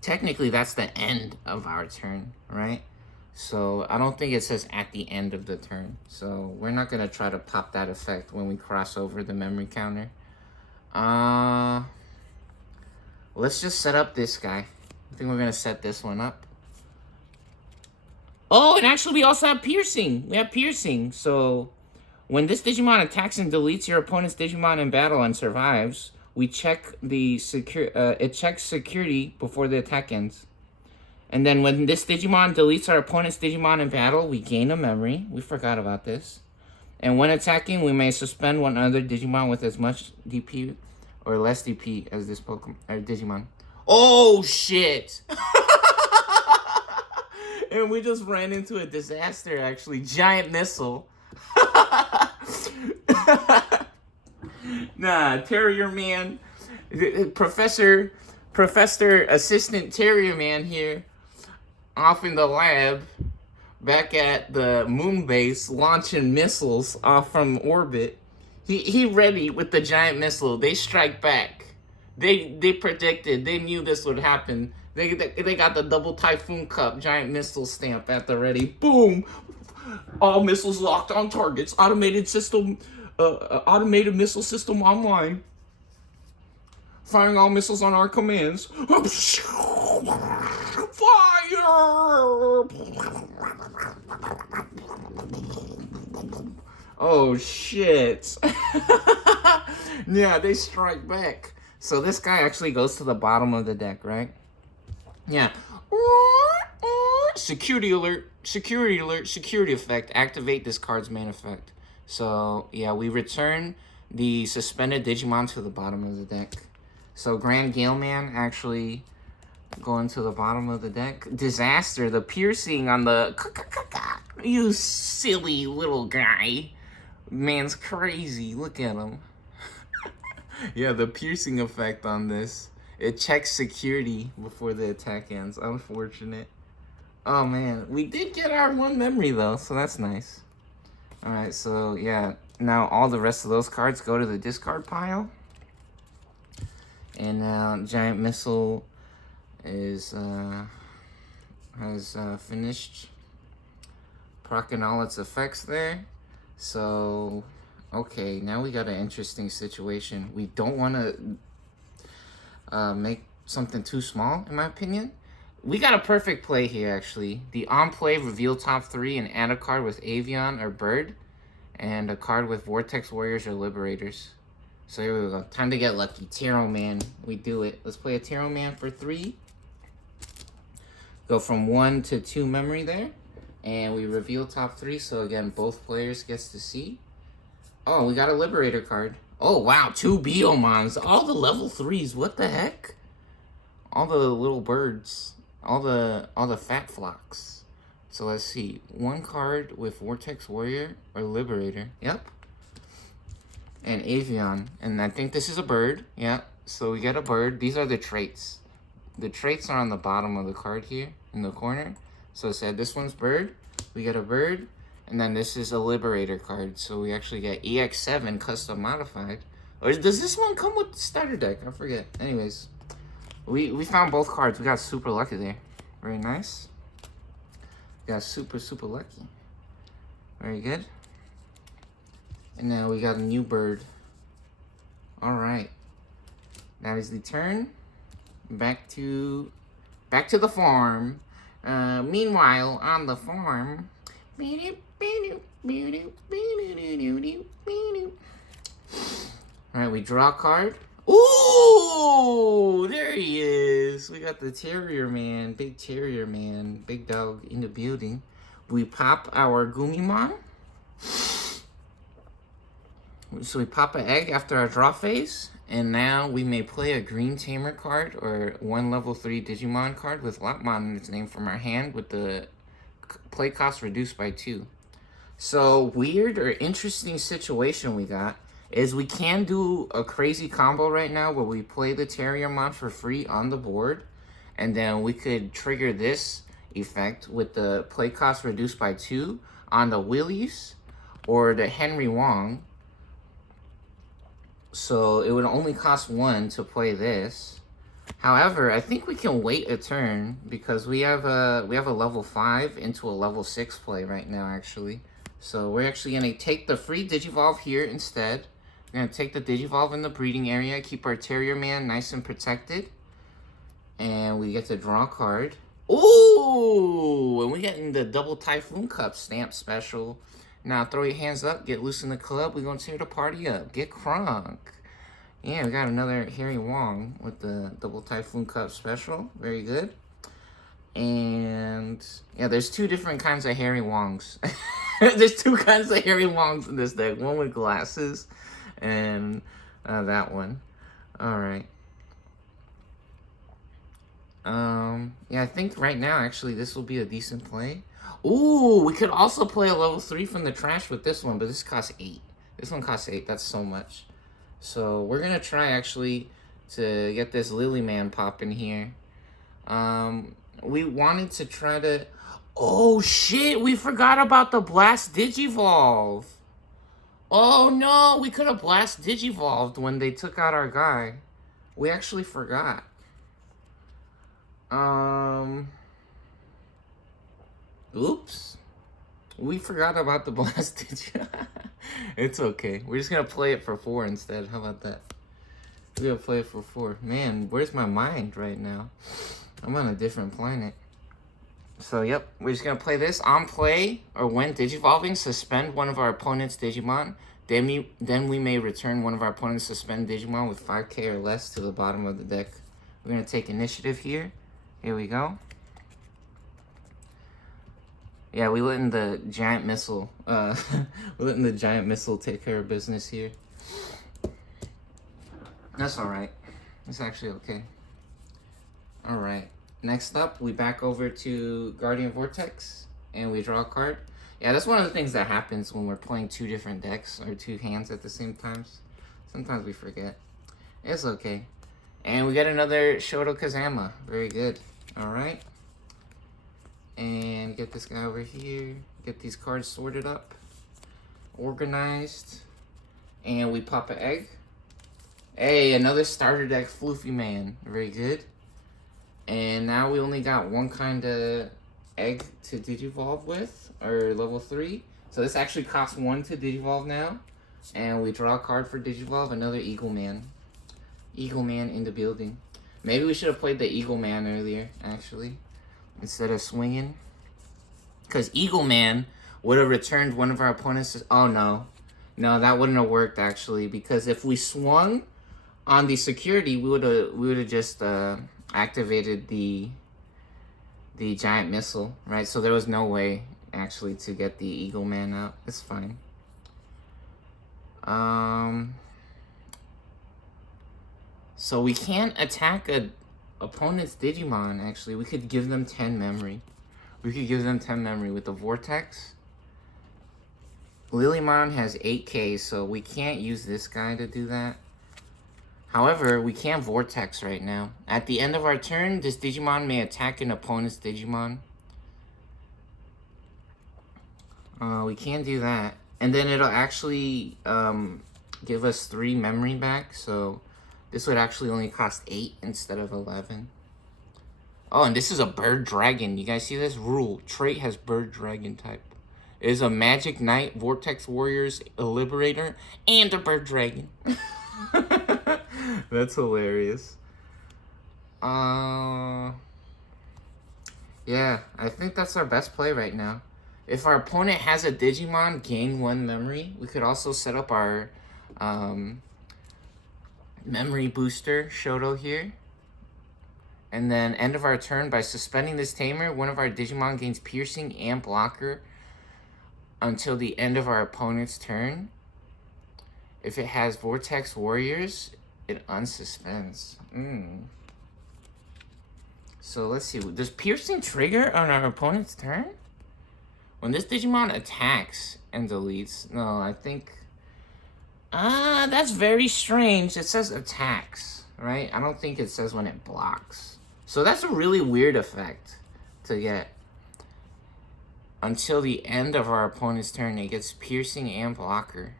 technically that's the end of our turn, right? So I don't think it says at the end of the turn. So we're not going to try to pop that effect when we cross over the memory counter. Let's just set up this guy. I think we're going to set this one up. Oh, and actually we also have piercing. We have piercing. So when this Digimon attacks and deletes your opponent's Digimon in battle and survives, we check the it checks security before the attack ends. And then when this Digimon deletes our opponent's Digimon in battle, we gain a memory. We forgot about this. And when attacking, we may suspend one other Digimon with as much DP or less DP as this Pokemon or Digimon. Oh shit! And we just ran into a disaster, actually. Giant missile. Nah, Terrier Man. Professor Assistant Terrier Man here. Off in the lab. Back at the moon base. Launching missiles off from orbit. He ready with the giant missile. They strike back. They predicted. They knew this would happen. They got the double Typhoon Cup giant missile stamp at the ready. Boom! All missiles locked on targets. Automated missile system online. Firing all missiles on our commands. Fire! Oh shit! Yeah, they strike back. So this guy actually goes to the bottom of the deck, right? Yeah. Security alert, security effect. Activate this card's main effect. So, yeah, we return the suspended Digimon to the bottom of the deck. So, Grand Gale Man actually going to the bottom of the deck. Disaster, the piercing on the... You silly little guy. Man's crazy. Look at him. Yeah, the piercing effect on this. It checks security before the attack ends. Unfortunate. Oh, man. We did get our one memory, though, so that's nice. Alright, so, yeah. Now, all the rest of those cards go to the discard pile. And now, Giant Missile is, has finished proccing all its effects there. So, okay, now we got an interesting situation. We don't want to make something too small, in my opinion. We got a perfect play here, actually. The on-play reveal top 3 and add a card with Avian or Bird, and a card with Vortex Warriors or Liberators. So here we go. Time to get lucky. Tarot Man. We do it. Let's play a Tarot Man for 3. Go from 1 to 2 memory there. And we reveal top 3, so again, both players gets to see. Oh, we got a Liberator card. Oh, wow. 2 Beomons. All the level 3s. What the heck? All the little birds. All the fat flocks. So let's see. 1 card with Vortex Warrior or Liberator. Yep. And Avian. And I think this is a bird. Yeah. So we get a bird. These are the traits. The traits are on the bottom of the card here in the corner. So it said this one's bird. We get a bird. And then this is a Liberator card. So we actually get EX7 custom modified. Or does this one come with the starter deck? I forget. Anyways. We found both cards. We got super lucky there. Very nice. We got super lucky. Very good. And now we got a new bird. Alright. That is the turn. Back to the farm. Meanwhile, on the farm. Alright, we draw a card. Ooh, there he is. We got the Terrier Man, big Terrier Man, big dog in the building. We pop our Gumimon. So we pop an egg after our draw phase, and now we may play a green Tamer card or one level 3 Digimon card with Lopmon in its name from our hand with the play cost reduced by 2. So weird or interesting situation we got is we can do a crazy combo right now where we play the Terriermon for free on the board, and then we could trigger this effect with the play cost reduced by 2 on the Willies or the Henry Wong. So it would only cost 1 to play this. However, I think we can wait a turn because we have a level 5 into a level 6 play right now actually. So we're actually gonna take the free Digivolve here instead. We're gonna take the Digivolve in the breeding area, keep our Terrierman nice and protected. And we get to draw a card. Ooh! And we get in the double Typhoon Cup stamp special. Now throw your hands up, get loose in the club. We're gonna tear the party up. Get crunk. Yeah, we got another Harry Wong with the double Typhoon Cup special. Very good. And yeah, there's 2 different kinds of Harry Wongs. There's 2 kinds of Harry Wongs in this deck. One with glasses and that one. All right. Yeah, I think right now, actually, this will be a decent play. Ooh, we could also play a level 3 from the trash with this one, but this costs 8. This one costs 8. That's so much. So we're going to try, actually, to get this Lilyman popping here. We wanted to try to... Oh, shit! We forgot about the Blast Digivolve! Oh, no! We could have Blast Digivolved when they took out our guy. We actually forgot. Oops. We forgot about the Blast Digi. It's okay. We're just gonna play it for 4 instead. How about that? We're gonna play it for 4. Man, where's my mind right now? I'm on a different planet. So, yep. We're just gonna play this. On play, or when Digivolving, suspend one of our opponent's Digimon. Then we may return one of our opponent's suspend Digimon with 5k or less to the bottom of the deck. We're gonna take initiative here. Here we go. Yeah, we letting the giant missile, we're letting the giant missile take care of business here. That's alright. It's actually okay. Alright. Next up, we back over to Guardian Vortex, and we draw a card. Yeah, that's one of the things that happens when we're playing 2 different decks, or 2 hands at the same time. Sometimes we forget. It's okay. And we get another Shoto Kazama. Very good. Alright. And get this guy over here. Get these cards sorted up. Organized. And we pop an egg. Hey, another starter deck Floofy Man. Very good. And now we only got 1 kind of egg to Digivolve with. Or level 3. So this actually costs 1 to Digivolve now. And we draw a card for Digivolve. Another Eagle Man. Eagle Man in the building. Maybe we should have played the Eagle Man earlier, actually, instead of swinging. Because Eagle Man would have returned one of our opponents. Oh, no. No, that wouldn't have worked, actually. Because if we swung on the security, we would have just activated the giant missile, right? So there was no way, actually, to get the Eagle Man out. It's fine. So we can't attack a opponent's Digimon, actually. We could give them 10 memory. We could give them 10 memory with the Vortex. Lilymon has 8k, so we can't use this guy to do that. However, we can Vortex right now. At the end of our turn, this Digimon may attack an opponent's Digimon. We can do that. And then it'll actually give us 3 memory back, so this would actually only cost 8 instead of 11. Oh, and this is a bird dragon. You guys see this? Rule. Trait has bird dragon type. It is a magic knight, vortex warriors, a liberator, and a bird dragon. That's hilarious. Yeah, I think that's our best play right now. If our opponent has a Digimon, gain 1 memory. We could also set up our memory booster, Shoto, here. And then end of our turn, by suspending this Tamer, one of our Digimon gains piercing and blocker until the end of our opponent's turn. If it has Vortex Warriors, it unsuspends. So let's see. Does piercing trigger on our opponent's turn? When this Digimon attacks and deletes. No, I think... that's very strange. It says attacks, right? I don't think it says when it blocks. So that's a really weird effect to get. Until the end of our opponent's turn, it gets piercing and blocker.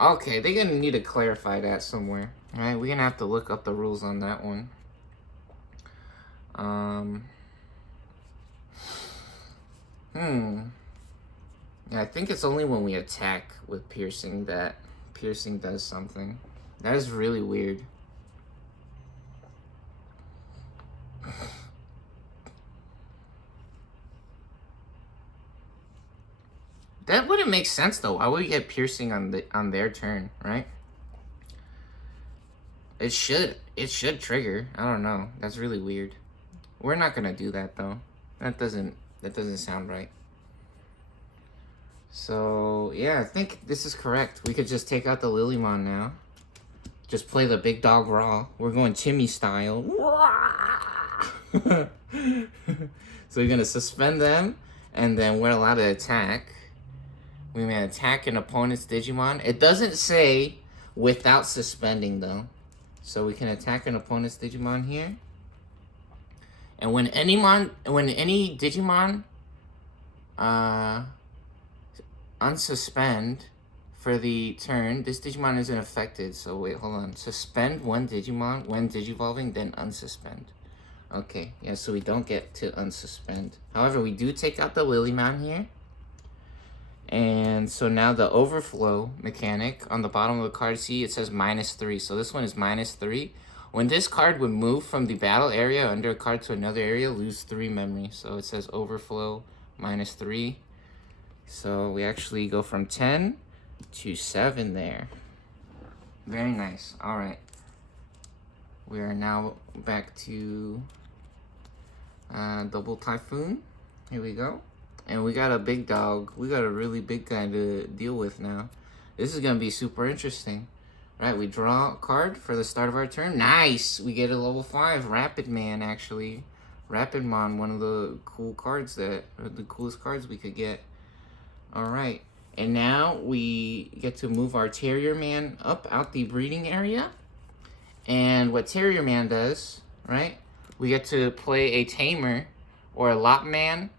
Okay, they're gonna need to clarify that somewhere. Alright, we're gonna have to look up the rules on that one. Yeah, I think it's only when we attack with piercing that piercing does something. That is really weird. That wouldn't make sense though. Why would we get piercing on their turn, right? It should trigger. I don't know. That's really weird. We're not gonna do that though. That doesn't sound right. So yeah, I think this is correct. We could just take out the Lilymon now. Just play the big dog raw. We're going Timmy style. So we're gonna suspend them, and then we're allowed to attack. We may attack an opponent's Digimon. It doesn't say without suspending though. So we can attack an opponent's Digimon here. And when any Digimon unsuspend for the turn, this Digimon isn't affected. So wait, hold on. Suspend one Digimon when digivolving, then unsuspend. Okay, yeah, so we don't get to unsuspend. However, we do take out the Lilymon here. And so now the overflow mechanic on the bottom of the card, see, it says -3. So this one is -3. When this card would move from the battle area under a card to another area, lose 3 memory. So it says overflow -3. So we actually go from 10 to 7 there. Very nice. All right. We are now back to double typhoon. Here we go. And we got a big dog. We got a really big guy to deal with now. This is going to be super interesting. Right, we draw a card for the start of our turn. Nice! We get a level 5 Rapid Man, actually. Rapid Mon, one of the cool cards the coolest cards we could get. Alright, and now we get to move our Terrier Man up out the breeding area. And what Terrier Man does, right, we get to play a Tamer or a Lot Man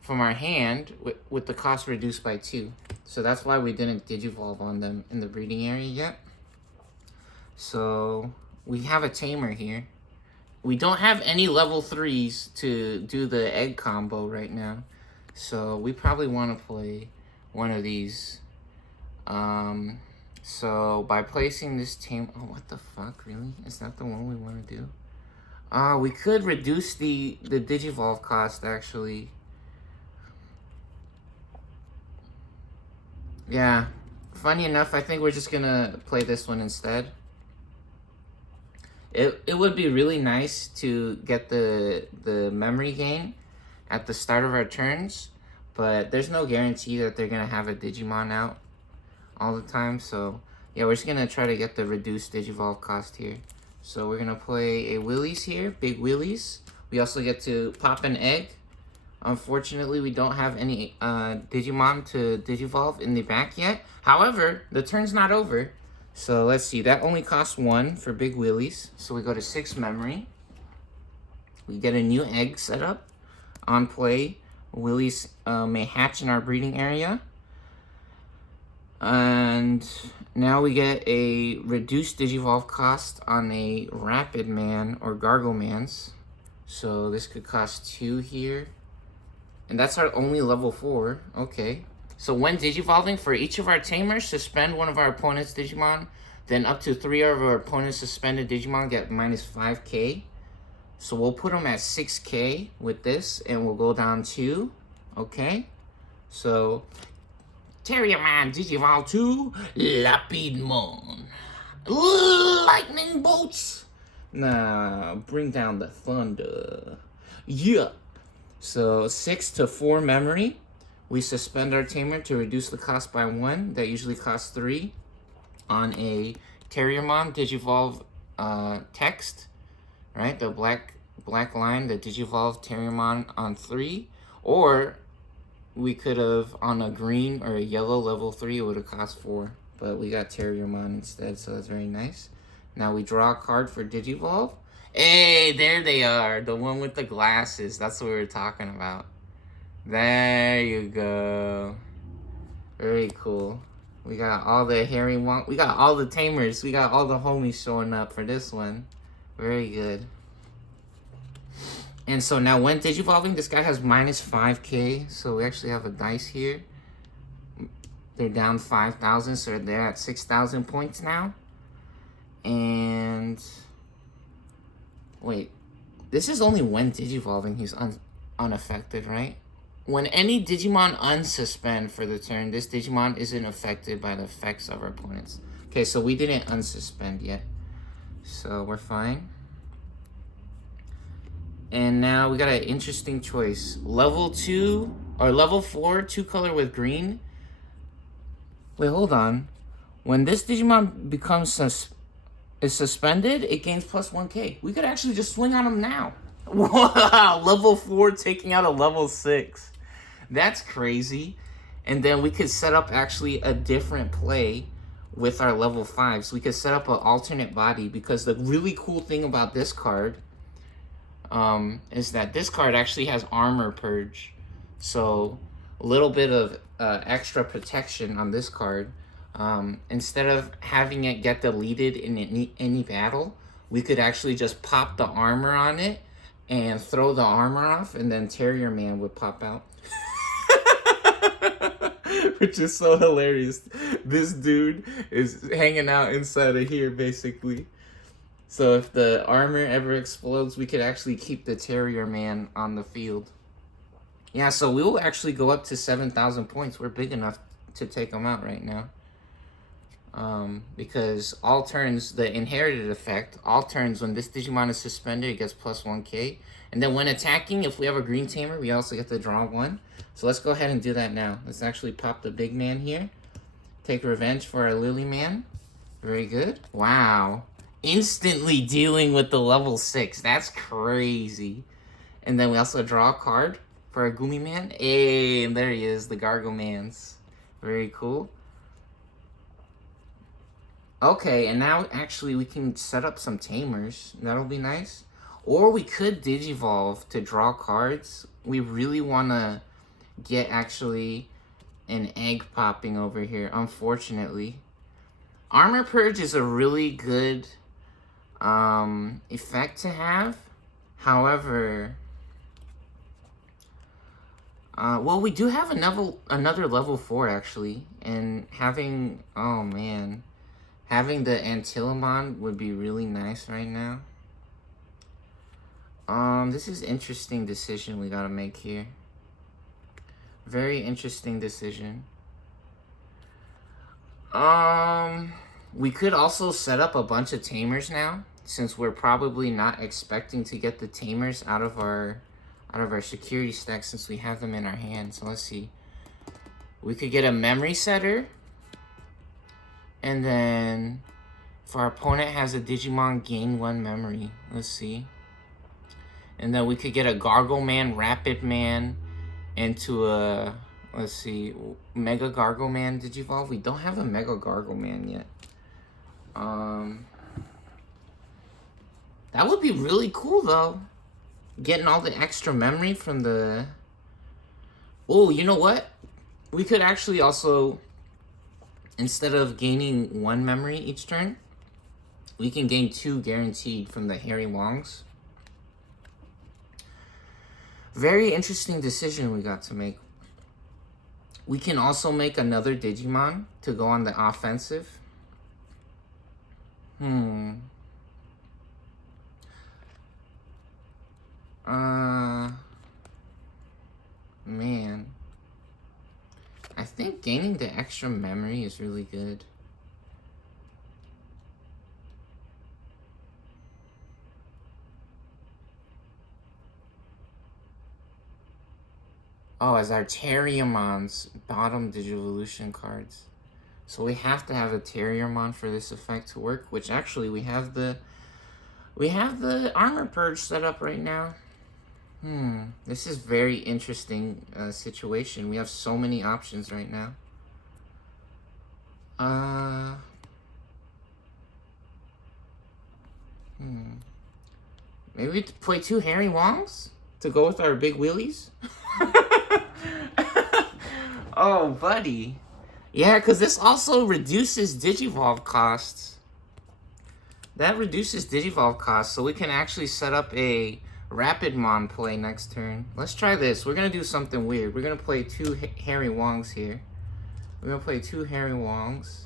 from our hand with the cost reduced by 2. So that's why we didn't digivolve on them in the breeding area yet. So we have a Tamer here. We don't have any level 3s to do the egg combo right now. So we probably want to play one of these. So by placing this Tamer... Oh, what the fuck, really? Is that the one we want to do? We could reduce the digivolve cost, actually. Yeah, funny enough, I think we're just gonna play this one instead. It would be really nice to get the memory gain at the start of our turns, but there's no guarantee that they're gonna have a Digimon out all the time. So yeah, we're just gonna try to get the reduced digivolve cost here. So we're gonna play a Willies here, big Willies. We also get to pop an egg. Unfortunately, we don't have any Digimon to digivolve in the back yet. However, the turn's not over. So let's see, that only costs 1 for big Willies. So we go to 6 memory. We get a new egg set up. On play, Willies may hatch in our breeding area. And now we get a reduced digivolve cost on a Rapid Man or Garglemans. So this could cost 2 here. And that's our only level 4. Okay. So when digivolving for each of our Tamers, suspend one of our opponent's Digimon. Then up to 3 of our opponent's suspended Digimon get minus 5k. So we'll put them at 6k with this. And we'll go down 2. Okay. So Terrier Man digivolve to Lapidmon. Lightning bolts. Nah, bring down the thunder. Yeah. So 6 to 4 memory. We suspend our Tamer to reduce the cost by 1. That usually costs 3. on a Terriermon Digivolve text, right? The black line, the Digivolve Terriermon on 3, or we could have on a green or a yellow level 3, it would have cost 4, but we got Terriermon instead, so that's very nice. Now we draw a card for Digivolve. Hey, there they are, the one with the glasses. That's what we were talking about. There you go. Very cool. We got all the hairy one. We got all the tamers. We got all the homies showing up for this one. Very good. And so now when Digivolving, this guy has minus 5k. So we actually have a dice here. They're down 5,000, so they're at 6,000 points now. And wait, this is only when Digivolving he's unaffected, right? When any Digimon unsuspend for the turn, this Digimon isn't affected by the effects of our opponents. Okay, so we didn't unsuspend yet. So we're fine. And now we got an interesting choice. Level 2 or level 4, 2-color with green. Wait, hold on. When this Digimon becomes suspended, it gains plus 1k. We could actually just swing on him now. Wow, level 4 taking out a level 6. That's crazy. And then we could set up actually a different play with our level 5s. We could set up an alternate body, because the really cool thing about this card is that this card actually has armor purge. So a little bit of extra protection on this card. Instead of having it get deleted in any battle, we could actually just pop the armor on it and throw the armor off, and then Terrierman would pop out. Which is so hilarious. This dude is hanging out inside of here, basically. So if the armor ever explodes, we could actually keep the Terrierman on the field. Yeah, so we will actually go up to 7,000 points. We're big enough to take them out right now. Because all turns, the inherited effect, all turns when this Digimon is suspended, it gets plus 1k. And then when attacking, if we have a green tamer, we also get to draw 1. So let's go ahead and do that now. Let's actually pop the big man here. Take revenge for our Lily Man. Very good. Wow. Instantly dealing with the level 6. That's crazy. And then we also draw a card for our Gumi Man. Hey, and there he is, the Gargomans. Very cool. Okay, and now actually we can set up some tamers. That'll be nice. Or we could Digivolve to draw cards. We really want to get actually an egg popping over here, unfortunately. Armor Purge is a really good effect to have. However, well, we do have another level 4 actually. And having, oh man, having the Antilamon would be really nice right now. This is interesting decision we gotta make here. Very interesting decision. We could also set up a bunch of tamers now, since we're probably not expecting to get the tamers out of our security stack since we have them in our hand. So let's see. We could get a memory setter. And then if our opponent has a Digimon, gain 1 memory. Let's see. And then we could get a Gargoman, Rapid Man into a, let's see, Mega Gargoman Digivolve. We don't have a Mega Gargoman yet. That would be really cool though. Getting all the extra memory from the... Oh, you know what? We could actually also, instead of gaining 1 memory each turn, we can gain 2 guaranteed from the Harry Wongs. Very interesting decision we got to make. We can also make another Digimon to go on the offensive. Man. I think gaining the extra memory is really good. Oh, as our Terriermon's bottom Digivolution cards. So we have to have a Terriermon for this effect to work, which actually we have the armor purge set up right now. This is very interesting situation. We have so many options right now. Maybe we play 2 Harry Wongs to go with our big wheelies? Oh, buddy. Yeah, because this also reduces Digivolve costs. That reduces Digivolve costs, so we can actually set up a Rapidmon play next turn. Let's try this. We're going to do something weird. We're going to play 2 Harry Wongs here. We're going to play 2 Harry Wongs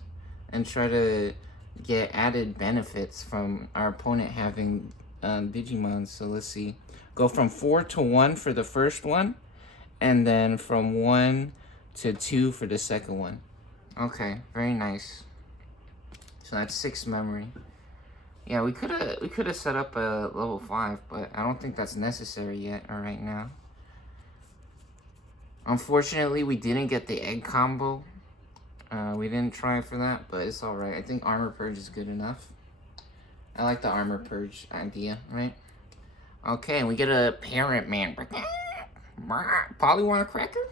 and try to get added benefits from our opponent having Digimon. So let's see. Go from 4 to 1 for the first one, and then from 1 to 2 for the second one. Okay, very nice. So that's 6 memory. Yeah, we could have set up a level 5, but I don't think that's necessary yet or right now. Unfortunately, we didn't get the egg combo. We didn't try for that, but it's alright. I think Armor Purge is good enough. I like the Armor Purge idea, right? Okay, and we get a Parent Man. Polly want a cracker?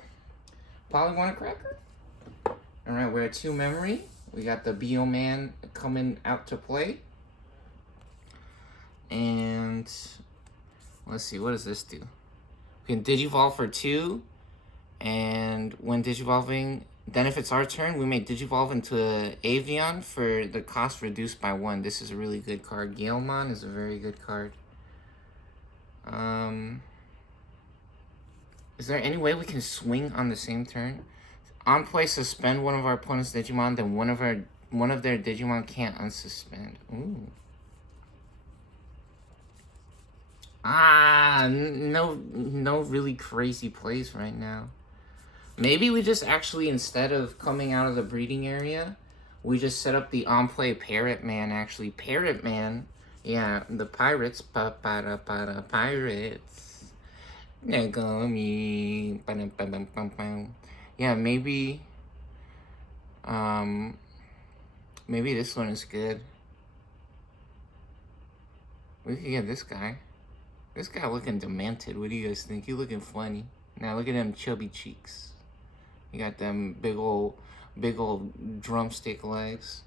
Polly want a cracker? Alright, we're at 2 memory. We got the Bioman coming out to play. And let's see, what does this do? We can Digivolve for 2. And when Digivolving, then if it's our turn, we may Digivolve into an Avion for the cost reduced by 1. This is a really good card. Galemon is a very good card. Is there any way we can swing on the same turn? On play, suspend one of our opponent's Digimon, then one of their Digimon can't unsuspend. Ooh. No really crazy plays right now. Maybe we just actually, instead of coming out of the breeding area, we just set up the on-play Parrot Man, actually. Parrot Man, yeah, the pirates, pirates. Negami. Yeah, maybe this one is good. We could get this guy. This guy looking demented. What do you guys think? He looking funny. Now look at them chubby cheeks. You got them big old drumstick legs.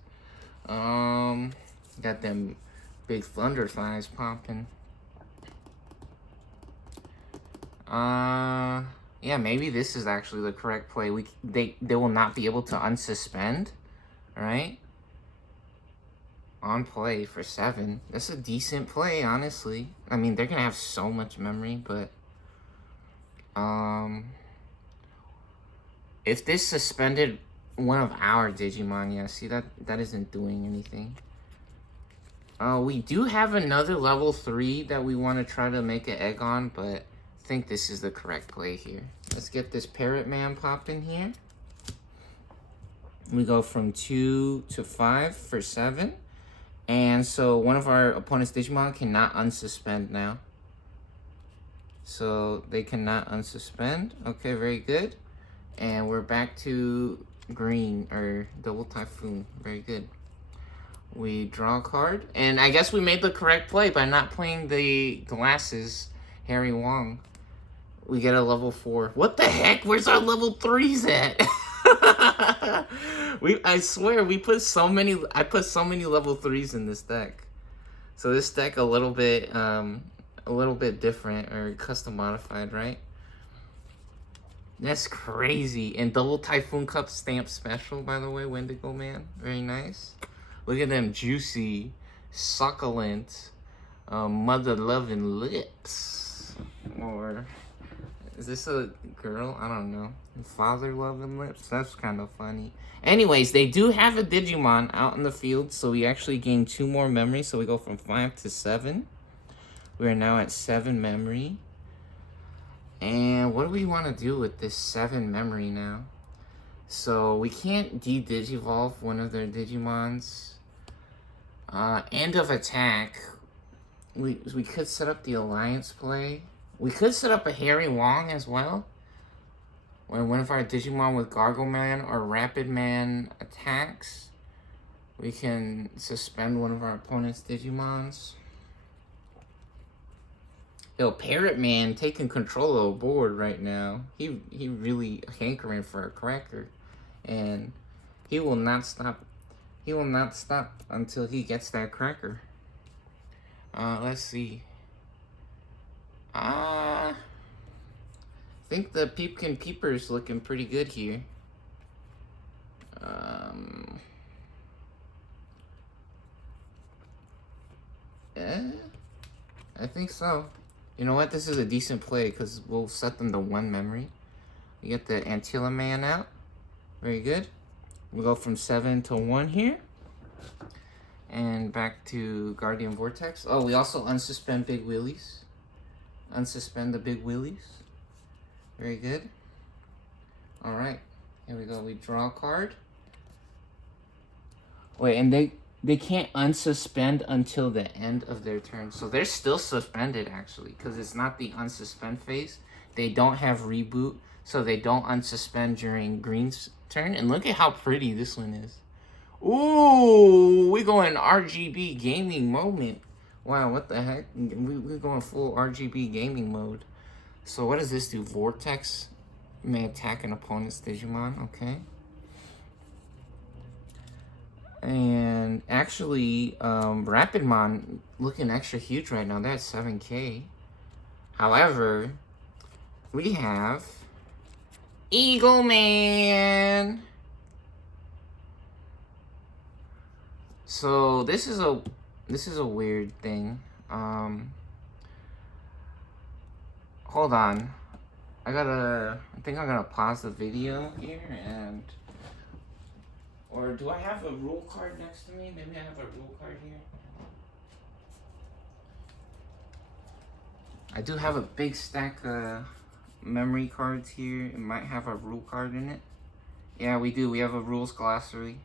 Got them big thunder thighs popping. Yeah, maybe this is actually the correct play. They will not be able to unsuspend, right? On play for 7. That's a decent play, honestly. I mean, they're gonna have so much memory, but if this suspended one of our Digimon, yeah, see that isn't doing anything. We do have another level 3 that we want to try to make an egg on, but I think this is the correct play here. Let's get this Parrot Man popping here. We go from 2 to 5 for 7. And so one of our opponent's Digimon cannot unsuspend now. So they cannot unsuspend. Okay, very good. And we're back to green, or double typhoon. Very good. We draw a card. And I guess we made the correct play by not playing the glasses Harry Wong. We get a level 4. What the heck? Where's our level 3s at? I swear I put so many level 3s in this deck. So this deck a little bit different, or custom modified, right? That's crazy. And double Typhoon Cup stamp special, by the way, Wendigo Man. Very nice. Look at them juicy, succulent, mother-loving lips. Or is this a girl? I don't know. Father-loving lips? That's kind of funny. Anyways, they do have a Digimon out in the field, so we actually gain 2 more memory. So we go from 5 to 7. We are now at 7 memory. And what do we want to do with this 7 memory now? So we can't de-Digivolve one of their Digimons. End of attack. We could set up the Alliance play. We could set up a Harry Wong as well. When one of our Digimon with Gargle Man or Rapid Man attacks, we can suspend one of our opponent's Digimons. Yo, Parrot Man taking control of the board right now. He really hankering for a cracker. And he will not stop. He will not stop until he gets that cracker. Let's see. I think the Peepkin Peeper is looking pretty good here. Yeah, I think so. You know what? This is a decent play because we'll set them to 1 memory. We get the Antilla Man out. Very good. We'll go from 7 to 1 here. And back to Guardian Vortex. Oh, we also unsuspend Big Wheelies. Unsuspend the Big Wheelies. Very good. Alright. Here we go. We draw a card. Wait, and they can't unsuspend until the end of their turn. So they're still suspended, actually, because it's not the unsuspend phase. They don't have reboot, so they don't unsuspend during Green's turn. And look at how pretty this one is. Ooh, we going RGB gaming moment. Wow, what the heck? We're going full RGB gaming mode. So what does this do? Vortex may attack an opponent's Digimon. Okay. And actually, Rapidmon looking extra huge right now. That's 7K. However, we have Eagle Man. So this is a weird thing. Hold on. I think I'm gonna pause the video here and. Or do I have a rule card next to me? Maybe I have a rule card here. I do have a big stack of memory cards here. It might have a rule card in it. Yeah, we do. We have a rules glossary.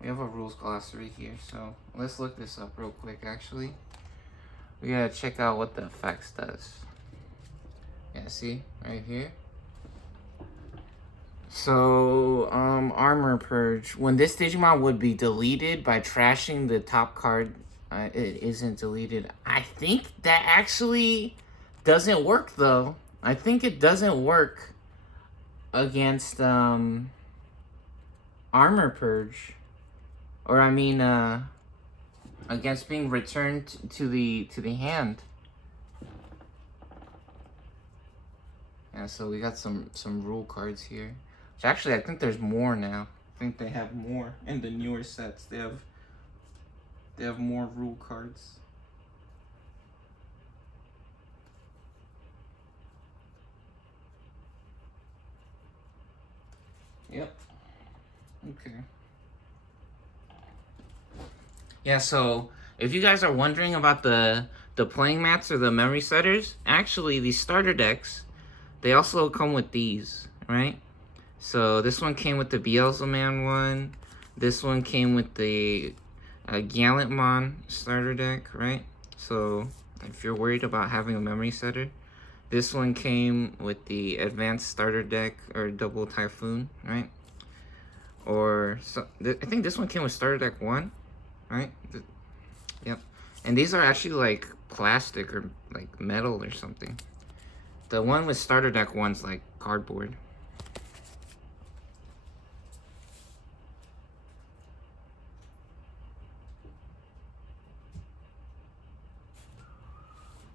We have a rules glossary here. So let's look this up real quick, actually. We gotta check out what the effects does. Yeah, see? Right here. So, Armor Purge. When this Digimon would be deleted by trashing the top card, it isn't deleted. I think that actually doesn't work, though. I think it doesn't work against, Armor Purge. Or, I mean, against being returned to the hand. Yeah, so we got some rule cards here. Which actually, I think there's more now. I think they have more in the newer sets. They have more rule cards. Yep. Okay. Yeah, so if you guys are wondering about the playing mats or the memory setters, actually these starter decks, they also come with these, right? So this one came with the Beelzebub one. This one came with the Gallantmon starter deck, right? So if you're worried about having a memory setter, this one came with the advanced starter deck or double typhoon, right? Or so I think this one came with starter deck 1, right? Yep. And these are actually like plastic or like metal or something. The one with starter deck 1's like cardboard.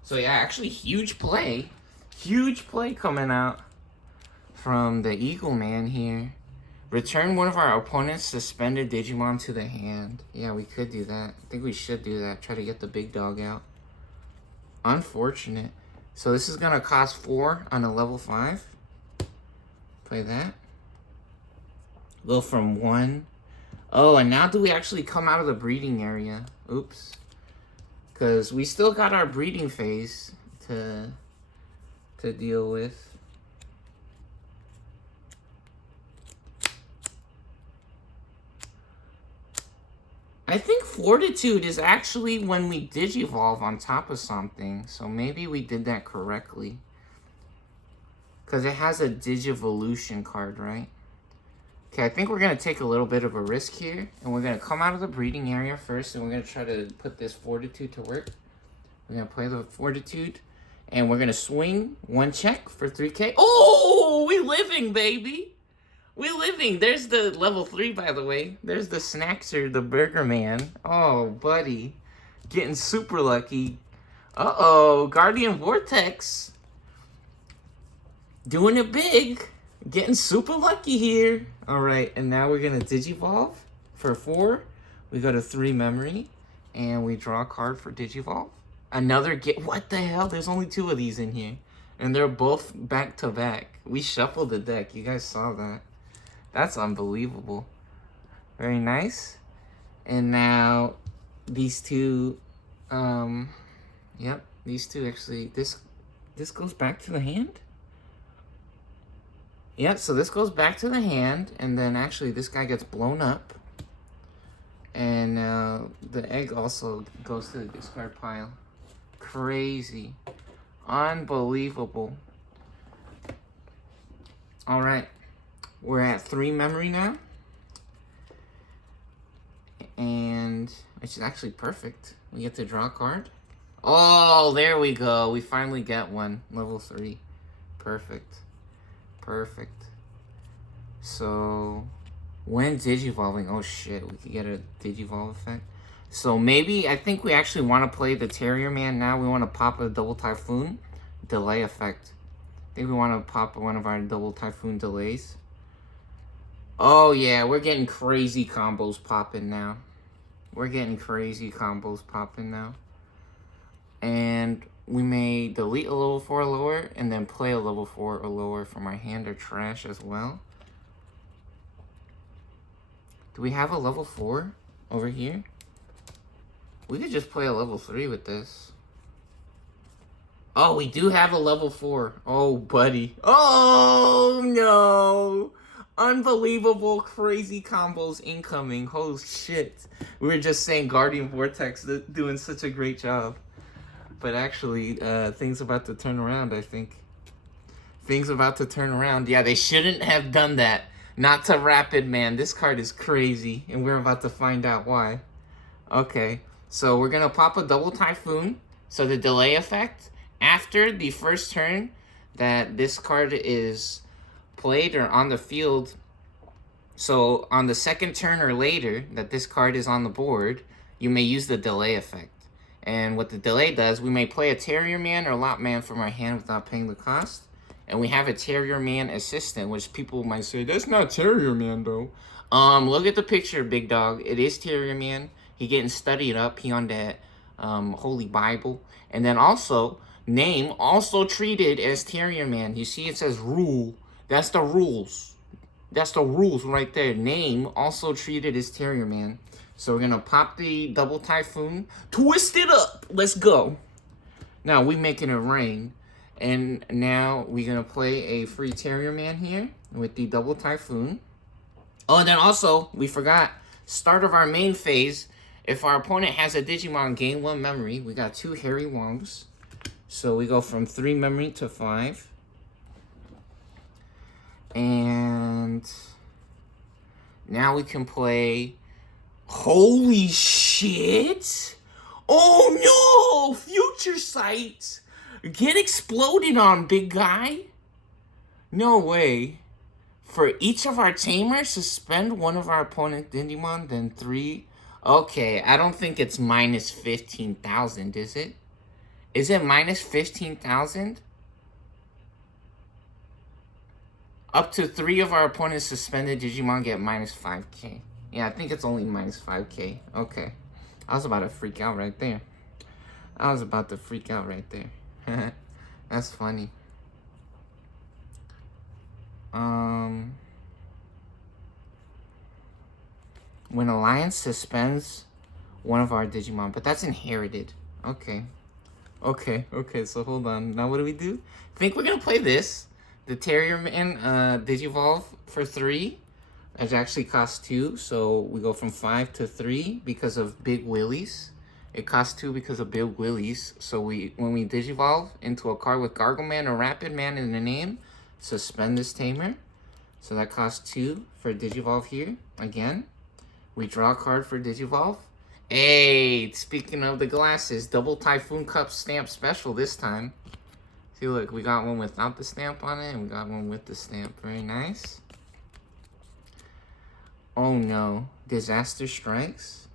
So yeah, actually huge play coming out from the Eagle Man here. Return one of our opponent's suspended Digimon to the hand. Yeah, we could do that. I think we should do that. Try to get the big dog out. Unfortunate. So this is gonna cost 4 on a level 5. Play that. Go from 1. Oh, and now do we actually come out of the breeding area? Oops. Because we still got our breeding phase to deal with. I think Fortitude is actually when we Digivolve on top of something. So maybe we did that correctly. Because it has a Digivolution card, right? Okay, I think we're going to take a little bit of a risk here. And we're going to come out of the breeding area first. And we're going to try to put this Fortitude to work. We're going to play the Fortitude. And we're going to swing 1 check for 3K. Oh, we living, baby. We living. There's the level 3, by the way. There's the Snackser, the Burger Man. Oh, buddy. Getting super lucky. Uh-oh, Guardian Vortex. Doing it big. Getting super lucky here. All right, and now we're going to Digivolve for 4. We go to 3 memory, and we draw a card for Digivolve. Another get. What the hell? There's only 2 of these in here, and they're both back to back. We shuffled the deck. You guys saw that. That's unbelievable. Very nice. And now these 2, yep, these 2 actually. This goes back to the hand. Yeah, so this goes back to the hand, and then actually this guy gets blown up. And the egg also goes to the discard pile. Crazy. Unbelievable. Alright, we're at 3 memory now. And which is actually perfect. We get to draw a card. Oh, there we go. We finally get one. Level 3. Perfect. Perfect. So, when Digivolving, oh shit, we could get a Digivolve effect. So maybe, I think we actually want to play the Terrier Man now. We want to pop a double Typhoon delay effect. I think we want to pop one of our double Typhoon delays. Oh yeah, we're getting crazy combos popping now. We're getting crazy combos popping now. And we may delete a level 4 or lower and then play a level 4 or lower from our hand or trash as well. Do we have a level 4 over here? We could just play a level 3 with this. Oh, we do have a level 4. Oh, buddy. Oh, no. Unbelievable, crazy combos incoming. Holy shit. We were just saying Guardian Vortex doing such a great job. But actually, things about to turn around, I think. Things about to turn around. Yeah, they shouldn't have done that. Not to Rapid Man. This card is crazy, and we're about to find out why. Okay, so we're going to pop a double Typhoon. So the delay effect, after the first turn that this card is played or on the field, so on the second turn or later that this card is on the board, you may use the delay effect. And what the delay does, we may play a Terrier Man or Lot Man from our hand without paying the cost. And we have a Terrier Man assistant, which people might say, that's not Terrier Man, though. Look at the picture, big dog. It is Terrier Man. He getting studied up. He on that Holy Bible. And then also, name also treated as Terrier Man. You see it says rule. That's the rules. That's the rules right there. Name also treated as Terrier Man. So we're going to pop the double Typhoon. Twist it up. Let's go. Now we making it rain. And now we're going to play a free Terrier Man here with the double Typhoon. Oh, and then also, we forgot, start of our main phase. If our opponent has a Digimon gain 1 memory, we got 2 Hairy Wongs. So we go from 3 memory to 5. And now we can play... Holy shit! Oh no! Future Sight! Get exploded on, big guy! No way. For each of our tamers, suspend one of our opponent Digimon, then 3. Okay, I don't think it's minus 15,000, is it? Is it minus 15,000? Up to 3 of our opponent's suspended Digimon get minus 5k. Yeah, I think it's only minus 5k. Okay. I was about to freak out right there. That's funny. When Alliance suspends one of our Digimon, but that's inherited. Okay, so hold on. Now what do we do? I think we're gonna play this. The Terrier Man Digivolve for 3. It actually costs 2, so we go from 5 to 3 because of Big Willies. It costs 2 because of Big Willies. So when we Digivolve into a card with Gargle Man or Rapid Man in the name, suspend this tamer. So that costs 2 for Digivolve here. Again, we draw a card for Digivolve. Hey, speaking of the glasses, double Typhoon Cup stamp special this time. See, look, we got one without the stamp on it, and we got one with the stamp. Very nice. Oh no, disaster strikes.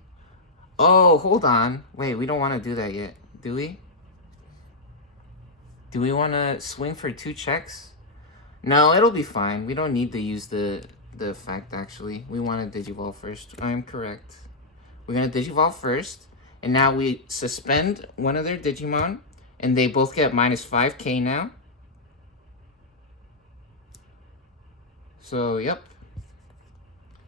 Oh, hold on. Wait, we don't want to do that yet, do we? Do we want to swing for 2 checks? No, it'll be fine. We don't need to use the effect, actually. We want to Digivolve first. I am correct. We're going to Digivolve first. And now we suspend one of their Digimon. And they both get minus 5k now. So, yep.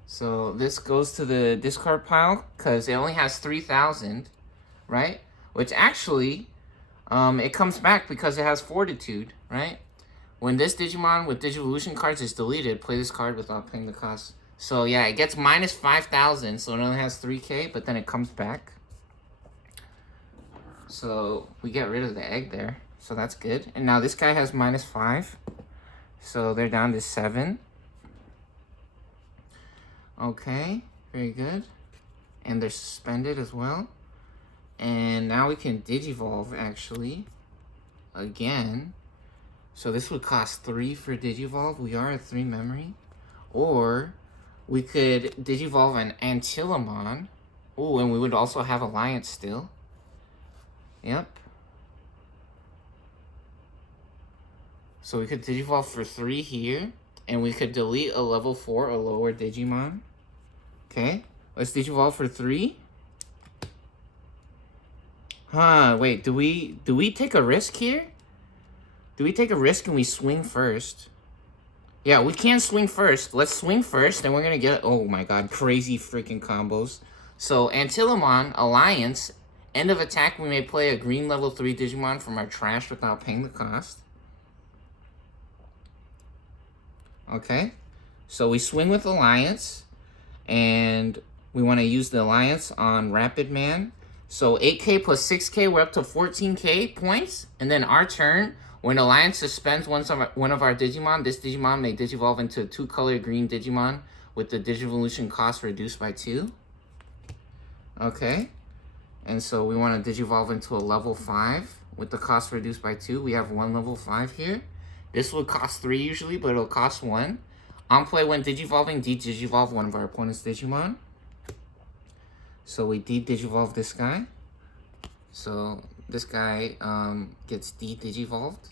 So, this goes to the discard pile. Because it only has 3,000. Right? Which actually, it comes back because it has Fortitude. Right? When this Digimon with Digivolution cards is deleted, play this card without paying the cost. So yeah, it gets minus 5,000, so it only has 3k, but then it comes back. So we get rid of the egg there, so that's good. And now this guy has minus 5, so they're down to 7. Okay, very good. And they're suspended as well. And now we can Digivolve, actually, again. So this would cost 3 for Digivolve. We are at 3 memory. Or we could Digivolve an Antilamon. Oh, and we would also have Alliance still. Yep. So we could Digivolve for 3 here. And we could delete a level 4 or lower Digimon. Okay. Let's Digivolve for 3. Huh, wait, do we take a risk here? Do we take a risk and we swing first? Yeah, we can swing first. Let's swing first, and we're going to get... Oh, my God. Crazy freaking combos. So, Antilamon, Alliance. End of attack, we may play a green level 3 Digimon from our trash without paying the cost. Okay. So, we swing with Alliance. And we want to use the Alliance on Rapid Man. So, 8k plus 6k, we're up to 14k points. And then our turn... When Alliance suspends one of our Digimon, this Digimon may Digivolve into a 2-color green Digimon with the Digivolution cost reduced by 2. Okay. And so we want to Digivolve into a level 5 with the cost reduced by 2. We have 1 level 5 here. This would cost 3 usually, but it'll cost 1. On play, when Digivolving, de-Digivolve one of our opponent's Digimon. So we de-Digivolve this guy. So... This guy gets de-Digivolved.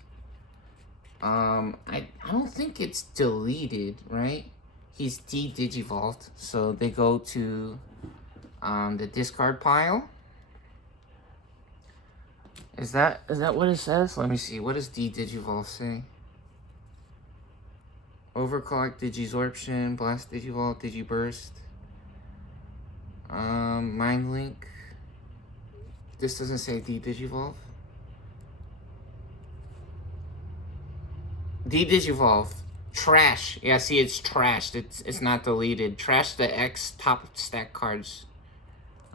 I don't think it's deleted, right? He's de-Digivolved. So they go to the discard pile. Is that what it says? Let me see. What does de-Digivolve say? Overclock, Digisorption, Blast Digivolve, Digiburst. Mind Link. This doesn't say de-Digivolve. De-Digivolve. Trash. Yeah, see, it's trashed. It's not deleted. Trash the X top stack cards.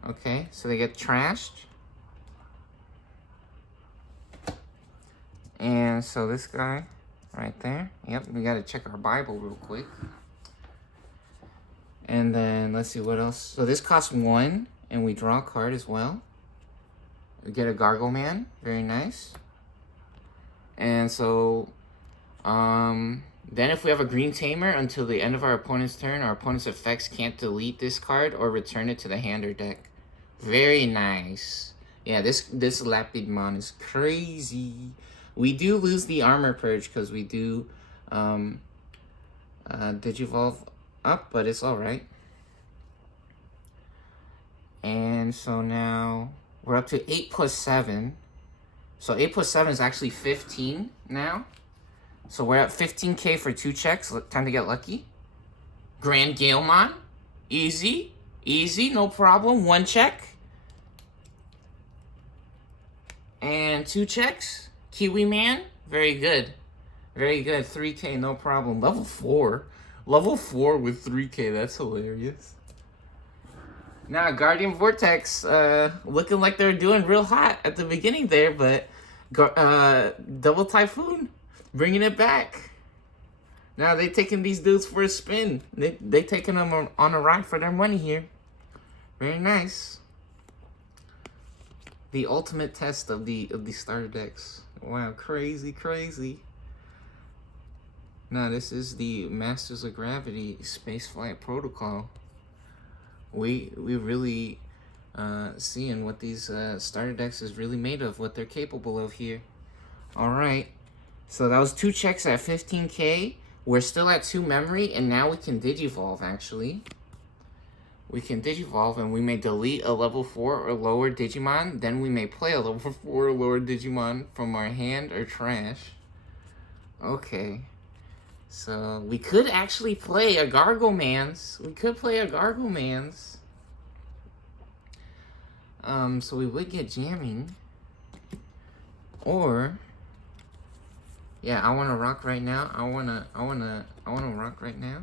Okay, so they get trashed. And so this guy right there. Yep, we got to check our Bible real quick. And then let's see what else. So this costs 1, and we draw a card as well. We get a Gargle Man. Very nice. And so, then if we have a green tamer until the end of our opponent's turn, our opponent's effects can't delete this card or return it to the hand or deck. Very nice. Yeah, this Lapidmon is crazy. We do lose the Armor Purge because we do Digivolve up, but it's alright. And so now... We're up to 8 plus 7. So 8 plus 7 is actually 15 now. So we're at 15k for 2 checks. Time to get lucky. Grand Galemon. Easy. Easy. No problem. 1 check. And 2 checks. Kiwi Man. Very good. Very good. 3k. No problem. Level 4. Level 4 with 3k. That's hilarious. Now, Guardian Vortex, looking like they're doing real hot at the beginning there, but double Typhoon, bringing it back. Now they taking these dudes for a spin. They taking them on a ride for their money here. Very nice. The ultimate test of the starter decks. Wow, crazy, crazy. Now this is the Masters of Gravity Spaceflight Protocol. We really seeing what these starter decks is really made of, what they're capable of here. All right, so that was 2 checks at 15K. We're still at 2 memory, and now we can digivolve. Actually, we can digivolve, and we may delete a level 4 or lower Digimon. Then we may play a level 4 or lower Digimon from our hand or trash. Okay, so we could actually play a Gargomans. We could play a Gargomans. So we would get jamming, or yeah, I want to rock right now. I wanna rock right now.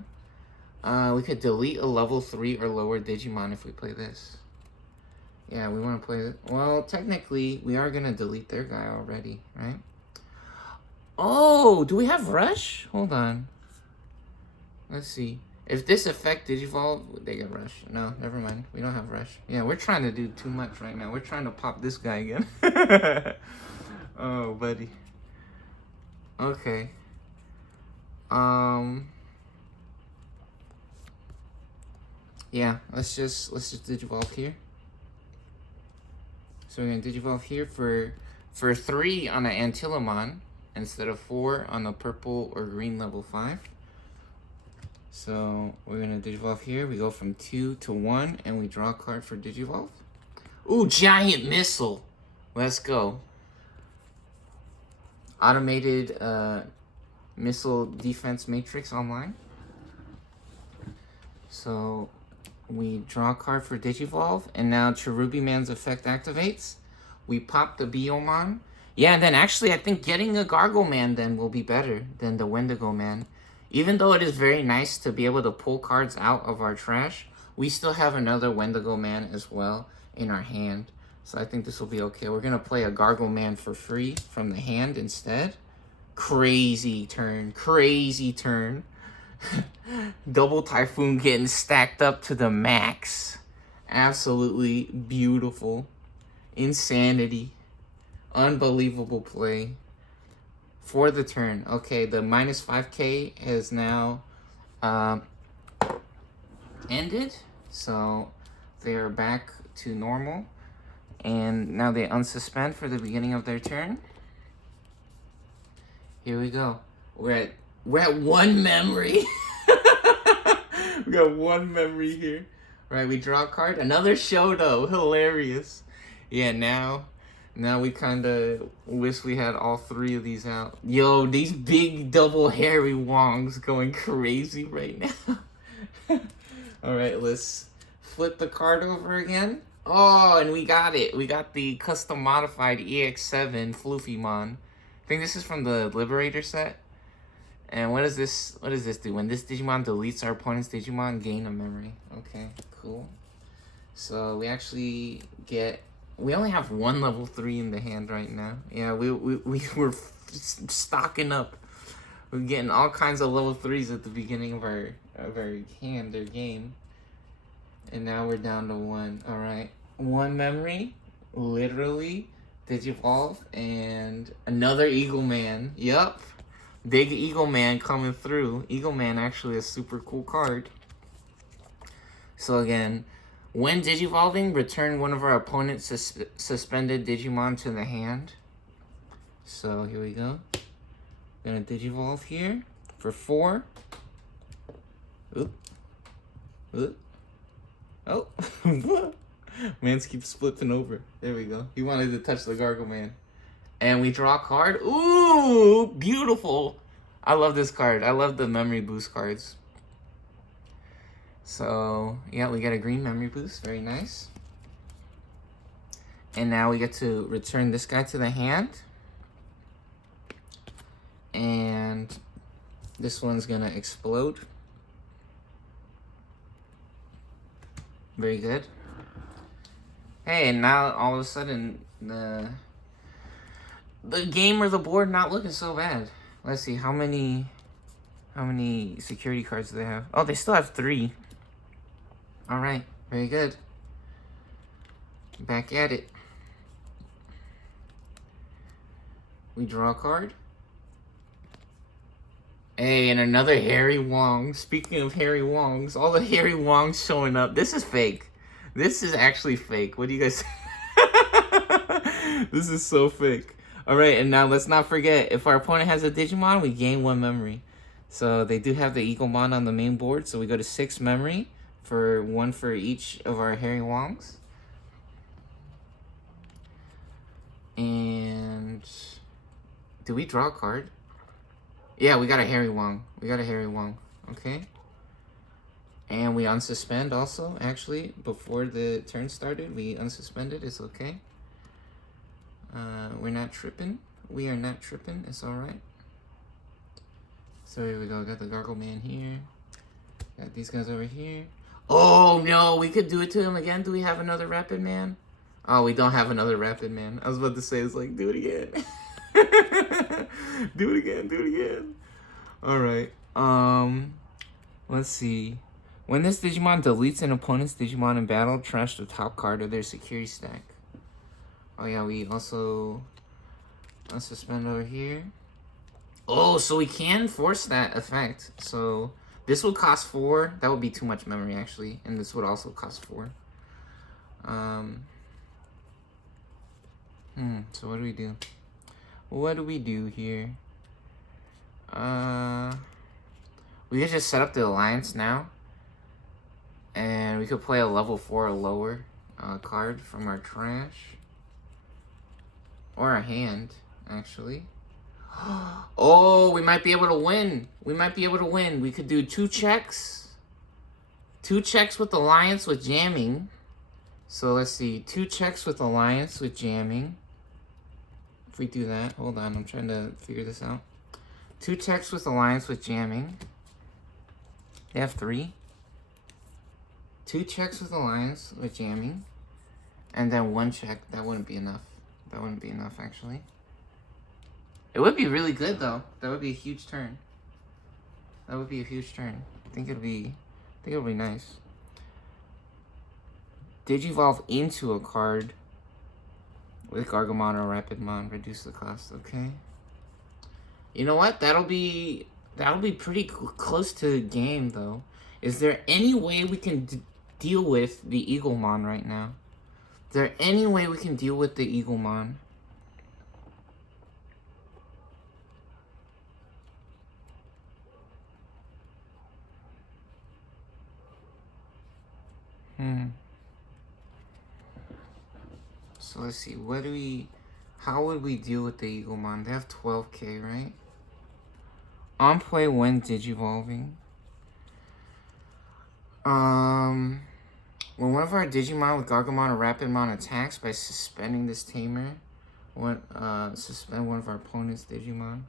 We could delete a level 3 or lower Digimon if we play this. Yeah, we want to play this. Well, technically, we are gonna delete their guy already, right? Oh, do we have Rush? Hold on. Let's see. If this effect Digivolve, they get Rush. No, never mind. We don't have Rush. Yeah, we're trying to do too much right now. We're trying to pop this guy again. Oh, buddy. Okay. Yeah, let's just Digivolve here. So we're gonna Digivolve here for 3 on an Antillamon instead of 4 on the purple or green level 5. So we're gonna Digivolve here. We go from 2 to 1, and we draw a card for Digivolve. Ooh, Giant Missile. Let's go. Automated missile defense matrix online. So we draw a card for Digivolve, and now Cherubiman's effect activates. We pop the Biomon. Yeah, and then actually I think getting a Gargoman then will be better than the Wendigo Man. Even though it is very nice to be able to pull cards out of our trash, we still have another Wendigo Man as well in our hand. So I think this will be okay. We're going to play a Gargoman for free from the hand instead. Crazy turn. Crazy turn. Double Typhoon getting stacked up to the max. Absolutely beautiful. Insanity. Unbelievable play. For the turn. Okay, the minus 5K has now ended. So they are back to normal. And now they unsuspend for the beginning of their turn. Here we go. We're at 1 memory. We got 1 memory here. Right, we draw a card. Another Shoto. Hilarious. Yeah, now we kind of wish we had all 3 of these out. Yo, these big double hairy Wongs going crazy right now. All right, let's flip the card over again. Oh, and we got it. We got the custom modified EX7 Floofymon. I think this is from the Liberator set. And what does this do? When this Digimon deletes our opponent's Digimon, gain a memory. Okay, cool. So we actually get... We only have 1 level 3 in the hand right now. Yeah, we were stocking up. We're getting all kinds of level 3s at the beginning of our hand, their game. And now we're down to 1. All right, 1 memory, literally Digivolve, and another Eagle Man. Yup, big Eagle Man coming through. Eagle Man actually a super cool card. So again, when Digivolving, return one of our opponent's suspended Digimon to the hand. So here we go. Gonna Digivolve here for 4. Oop. Oop. Oh, Mans keeps flipping over. There we go. He wanted to touch the Gargoman. And we draw a card. Ooh, beautiful. I love this card. I love the memory boost cards. So, yeah, we get a green memory boost. Very nice. And now we get to return this guy to the hand. And this one's going to explode. Very good. Hey, and now all of a sudden the game or the board not looking so bad. Let's see how many How many security cards do they have? Oh, they still have 3. Alright, very good. Back at it. We draw a card. Hey, and another Harry Wong. Speaking of Harry Wongs, all the Harry Wongs showing up. This is fake. This is actually fake. What do you guys This is so fake. Alright, and now let's not forget, if our opponent has a Digimon, we gain 1 memory. So they do have the Eaglemon on the main board, so we go to 6 memory for 1 for each of our Harry Wongs. And do we draw a card? Yeah, we got a Harry Wong. We got a Harry Wong. Okay. And we unsuspend also, actually. Before the turn started, we unsuspended. It's okay. We're not tripping. We are not tripping. It's alright. So here we go. Got the Gargle Man here. Got these guys over here. Oh, no. We could do it to him again. Do we have another Rapid Man? Oh, we don't have another Rapid Man. I was about to say, it's like, do it again. Do it again. Do it again. Alright. Let's see. When this Digimon deletes an opponent's Digimon in battle, trash the top card of their security stack. Oh yeah, we also unsuspend over here. Oh, so we can force that effect. So this would cost 4. That would be too much memory actually, and this would also cost 4. So what do we do? What do we do here? We could just set up the alliance now. And we could play a level 4 or lower card from our trash. Or a hand, actually. Oh, we might be able to win. We might be able to win. We could do 2 checks. 2 checks with alliance with jamming. So let's see. 2 checks with alliance with jamming. If we do that, hold on, I'm trying to figure this out. 2 checks with alliance with jamming. They have 3. 2 checks with alliance with jamming. And then 1 check. That wouldn't be enough. That wouldn't be enough, actually. It would be really good, though. That would be a huge turn. That would be a huge turn. I think it'll be nice. Digivolve into a card with Gargamon or Rapidmon. Reduce the cost. Okay. You know what? That'll be pretty close to the game, though. Is there any way we can deal with the Eaglemon right now? Is there any way we can deal with the Eaglemon? So let's see. How would we deal with the Eaglemon? They have 12k, right? On play when Digivolving. When one of our Digimon with Gargamon or Rapidmon attacks by suspending this tamer, suspend one of our opponent's Digimon.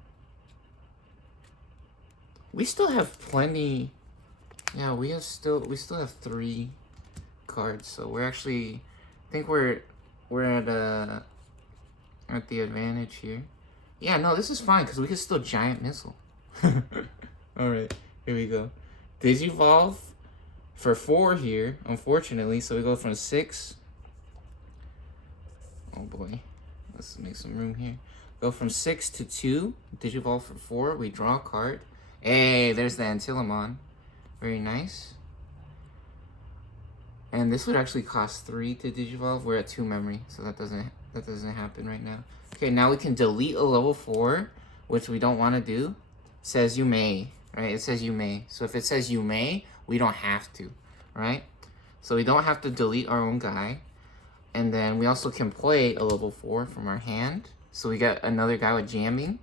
We still have plenty. Yeah, we still have 3 cards, so we're actually, I think we're at the advantage here. Yeah, no, this is fine because we can still Giant Missile. All right, here we go. Digivolve for 4 here, unfortunately. So we go from 6. Oh boy, let's make some room here. Go from 6 to 2. Digivolve for 4. We draw a card. Hey, there's the Antilamon. Very nice. And this would actually cost 3 to Digivolve. We're at 2 memory, so that doesn't happen right now. Okay, now we can delete a level 4, which we don't want to do. It says you may, right? It says you may. So if it says you may, we don't have to, right? So we don't have to delete our own guy. And then we also can play a level 4 from our hand. So we got another guy with jamming.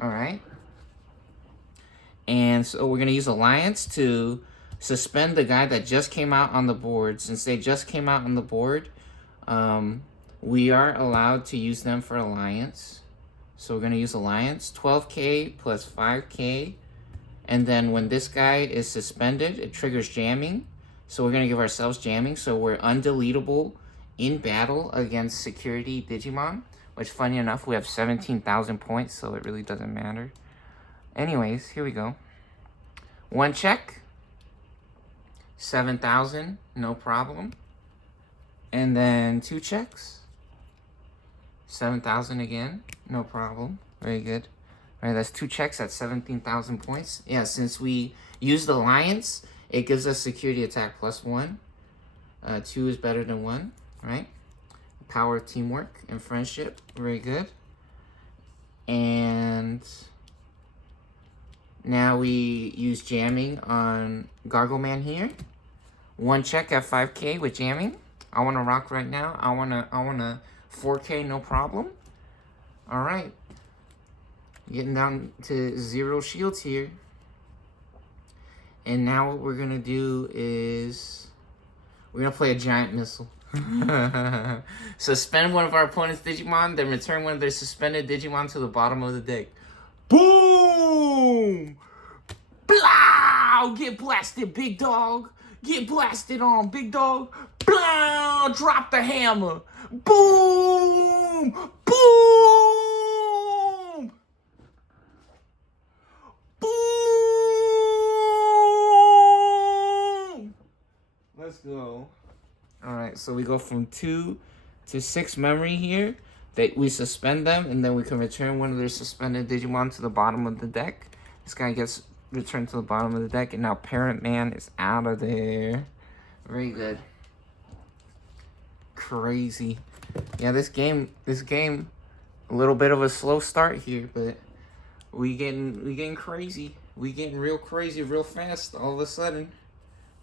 All right. And so we're going to use Alliance to suspend the guy that just came out on the board. Since they just came out on the board, we are allowed to use them for Alliance. So we're going to use Alliance. 12k plus 5k. And then when this guy is suspended, it triggers jamming. So we're going to give ourselves jamming. So we're undeletable in battle against security Digimon. Which, funny enough, we have 17,000 points, so it really doesn't matter. Anyways, here we go. One check. 7,000, no problem. And then two checks. 7,000 again, no problem. Very good. All right, that's two checks at 17,000 points. Yeah, since we use the alliance, it gives us security attack +1. 2 is better than 1, right? Power of teamwork and friendship, very good. And now we use jamming on Gargle Man here. One check at 5K with jamming. I want to rock right now. I want to 4K, no problem. All right. Getting down to 0 shields here. And now what we're going to do is we're going to play a giant missile. Suspend one of our opponent's Digimon, then return one of their suspended Digimon to the bottom of the deck. Boom! Blow! Get blasted, big dog. Get blasted on, big dog. Blow! Drop the hammer. Boom! Boom! Boom! Let's go. All right, so we go from 2 to 6 memory here. We suspend them, and then we can return one of their suspended Digimon to the bottom of the deck. This guy gets returned to the bottom of the deck, and now Parent Man is out of there. Very good. Crazy. Yeah, this game, a little bit of a slow start here, but we getting crazy. We getting real crazy real fast all of a sudden.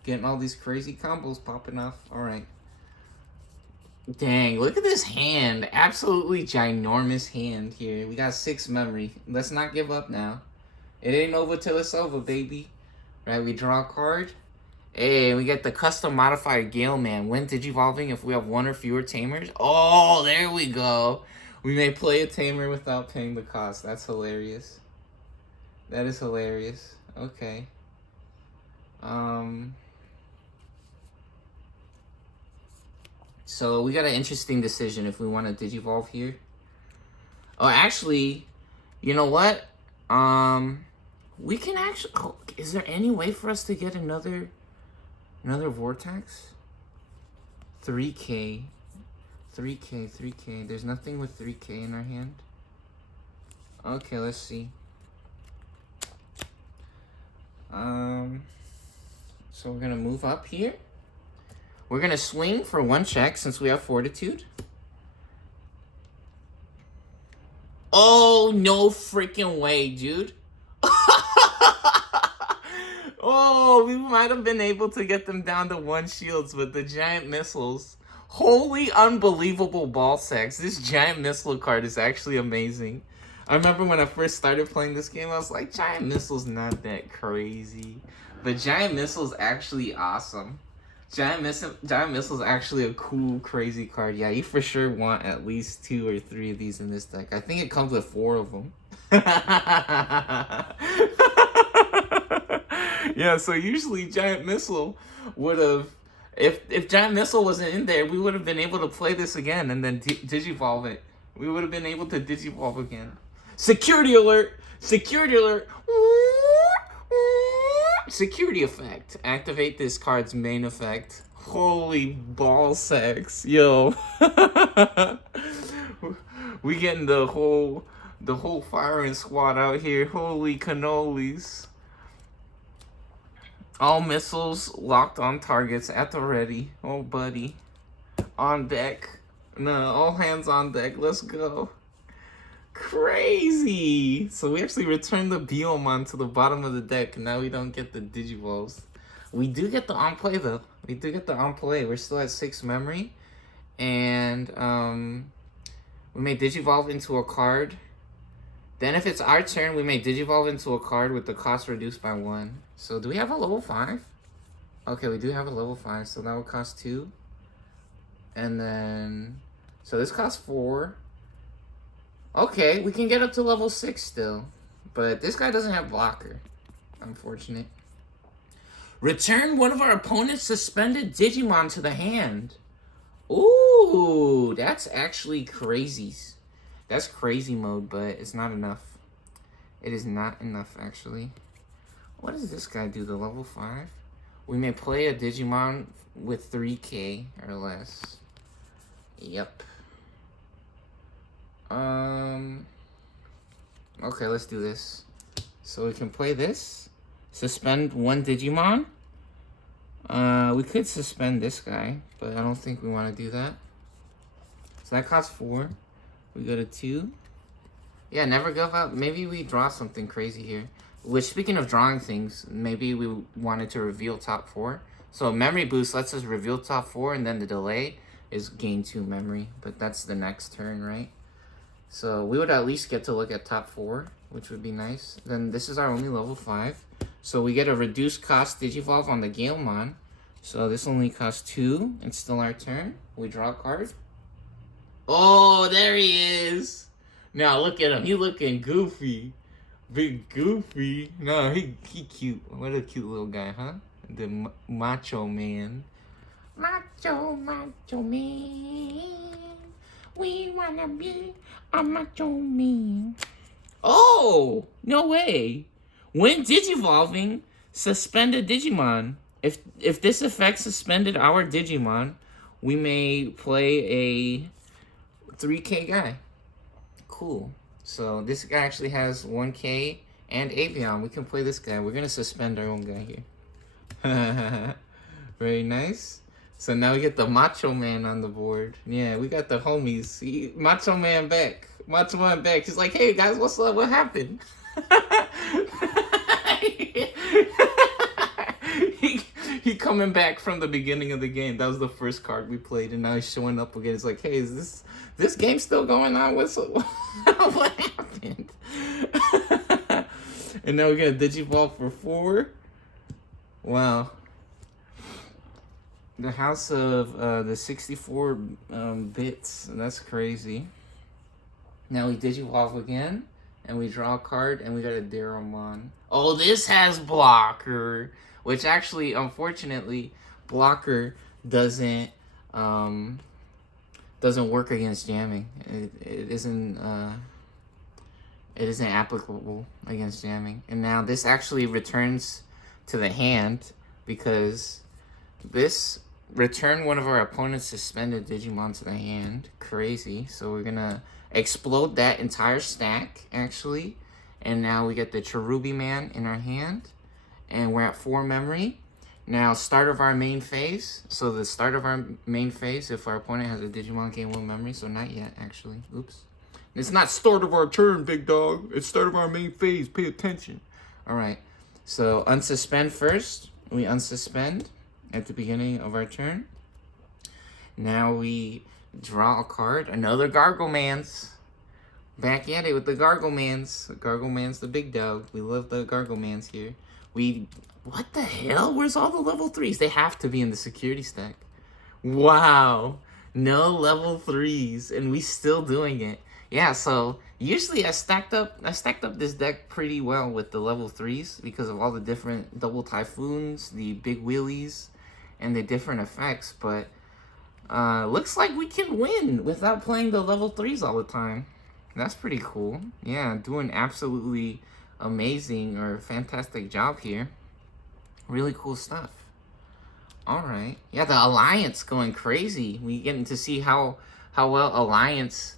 Getting all these crazy combos popping off. All right. Dang, look at this hand. Absolutely ginormous hand here. We got 6 memory. Let's not give up now. It ain't over till it's over, baby. Right, we draw a card. Hey, we get the custom modifier Gale Man. When digivolving if we have 1 or fewer tamers. Oh, there we go. We may play a tamer without paying the cost. That's hilarious. That is hilarious. Okay. So we got an interesting decision if we want to digivolve here. Oh, actually, you know what? We can actually. Oh, is there any way for us to get another vortex? 3K. There's nothing with 3K in our hand. Okay, let's see. So we're gonna move up here. We're gonna swing for 1 check since we have fortitude. Oh, no freaking way, dude. Oh, we might have been able to get them down to 1 shields with the giant missiles. Holy unbelievable ball sacks. This giant missile card is actually amazing. I remember when I first started playing this game, I was like, giant missile's not that crazy. But giant missile's actually awesome. Giant missile's actually a cool, crazy card. Yeah, you for sure want at least 2 or 3 of these in this deck. I think it comes with 4 of them. Yeah, so usually Giant Missile would have, if Giant Missile wasn't in there, we would have been able to play this again and then digivolve it. We would have been able to digivolve again. Security alert! Security alert! Security effect. Activate this card's main effect. Holy ball sacks. Yo. We getting the whole firing squad out here. Holy cannolis. All missiles locked on targets at the ready. Oh, buddy. On deck. No, all hands on deck. Let's go. Crazy. So we actually returned the Biomon to the bottom of the deck. Now we don't get the Digivolves. We do get the on-play, though. We do get the on-play. We're still at 6 memory. And we may Digivolve into a card. Then if it's our turn, we may Digivolve into a card with the cost reduced by 1. So do we have a level 5? Okay, we do have a level 5, so that will cost 2. And then, so this costs 4. Okay, we can get up to level 6 still. But this guy doesn't have blocker. Unfortunate. Return one of our opponent's suspended Digimon to the hand. Ooh, that's actually crazy. That's crazy mode, but it's not enough. It is not enough, actually. What does this guy do? The level 5? We may play a Digimon with 3k or less. Yep. Okay, let's do this. So we can play this. Suspend 1 Digimon. We could suspend this guy, but I don't think we want to do that. So that costs 4. We go to 2. Yeah, never give up. Maybe we draw something crazy here. Which, speaking of drawing things, maybe we wanted to reveal top 4. So memory boost lets us reveal top 4, and then the delay is gain 2 memory. But that's the next turn, right? So we would at least get to look at top 4, which would be nice. Then this is our only level 5. So we get a reduced cost Digivolve on the Galemon. So this only costs 2. It's still our turn. We draw a card. Oh, there he is. Now look at him. He looking goofy. Big goofy. No, he cute. What a cute little guy, huh? The macho man. Macho man. We wanna be a macho man. Oh, no way. When Digivolving, suspend a Digimon. If this effect suspended our Digimon, we may play a 3k guy. Cool. So this guy actually has 1k and Avion. We can play this guy. We're gonna suspend our own guy here. Very nice. So now we get the Macho Man on the board. Yeah, we got the homies. Macho Man back. Macho Man back. He's like, hey guys, what's up? What happened? he coming back from the beginning of the game. That was the first card we played, and now he's showing up again. It's like, hey, is this game still going on? What happened? And now we got a Digivolve for 4. Wow. The house of the 64 bits. That's crazy. Now we Digivolve again, and we draw a card, and we got a Darumon. Oh, this has blocker. Which actually, unfortunately, blocker doesn't work against jamming. It isn't applicable against jamming. And now this actually returns to the hand because this returned one of our opponent's suspended Digimon to the hand. Crazy. So we're gonna explode that entire stack actually, and now we get the Cherubi Man in our hand. And we're at 4 memory. Now, start of our main phase. So the start of our main phase, if our opponent has a Digimon, gain 1 memory. So not yet, actually. Oops. It's not start of our turn, big dog. It's start of our main phase. Pay attention. All right. So unsuspend first. We unsuspend at the beginning of our turn. Now we draw a card. Another Garglemans. Back at it with the Garglemans. Garglemans, the big dog. We love the Garglemans here. What the hell? Where's all the level 3s? They have to be in the security stack. Wow. No level 3s, and we still doing it. Yeah, so usually I stacked up this deck pretty well with the level 3s because of all the different double typhoons, the big wheelies, and the different effects, but looks like we can win without playing the level 3s all the time. That's pretty cool. Yeah, doing absolutely amazing or fantastic job here. Really cool stuff. All right. Yeah, the Alliance going crazy. We getting to see how well Alliance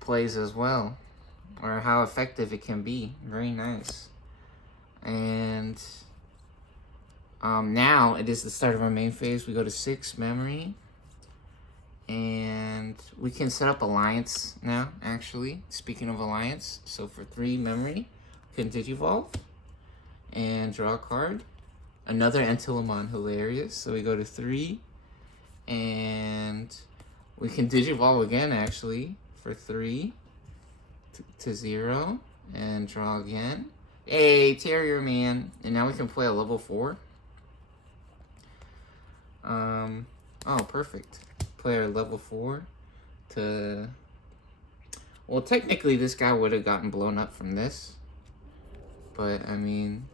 plays as well, or how effective it can be. Very nice. And now it is the start of our main phase. We go to 6 memory. And we can set up Alliance now, actually. Speaking of Alliance, so for 3 memory, we can Digivolve and draw a card. Another Antilamon, hilarious. So we go to 3, and we can Digivolve again, actually, for 3 to 0, and draw again. Hey, Terrier Man. And now we can play a level 4. Oh, perfect. Player level 4 to... Well, technically this guy would have gotten blown up from this. But, I mean,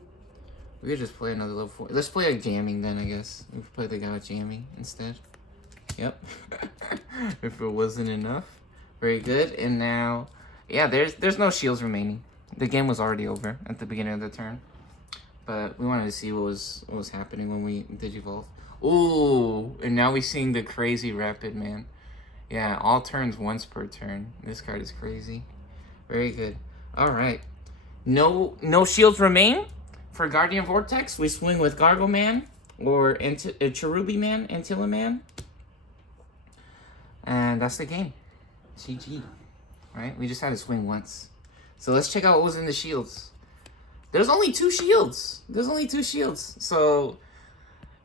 we could just play another level 4. Let's play a jamming then, I guess. We could play the guy with jamming instead. Yep. If it wasn't enough. Very good. And now, yeah, there's no shields remaining. The game was already over at the beginning of the turn, but we wanted to see what was happening when we digivolve. Ooh, and now we're seeing the crazy rapid, man. Yeah, all turns once per turn. This card is crazy. Very good. All right. No shields remain for Guardian Vortex. We swing with Gargle Man or Cherubi Man, Antilla Man. And that's the game. GG. Right? We just had to swing once. So let's check out what was in the shields. There's only 2 shields. So,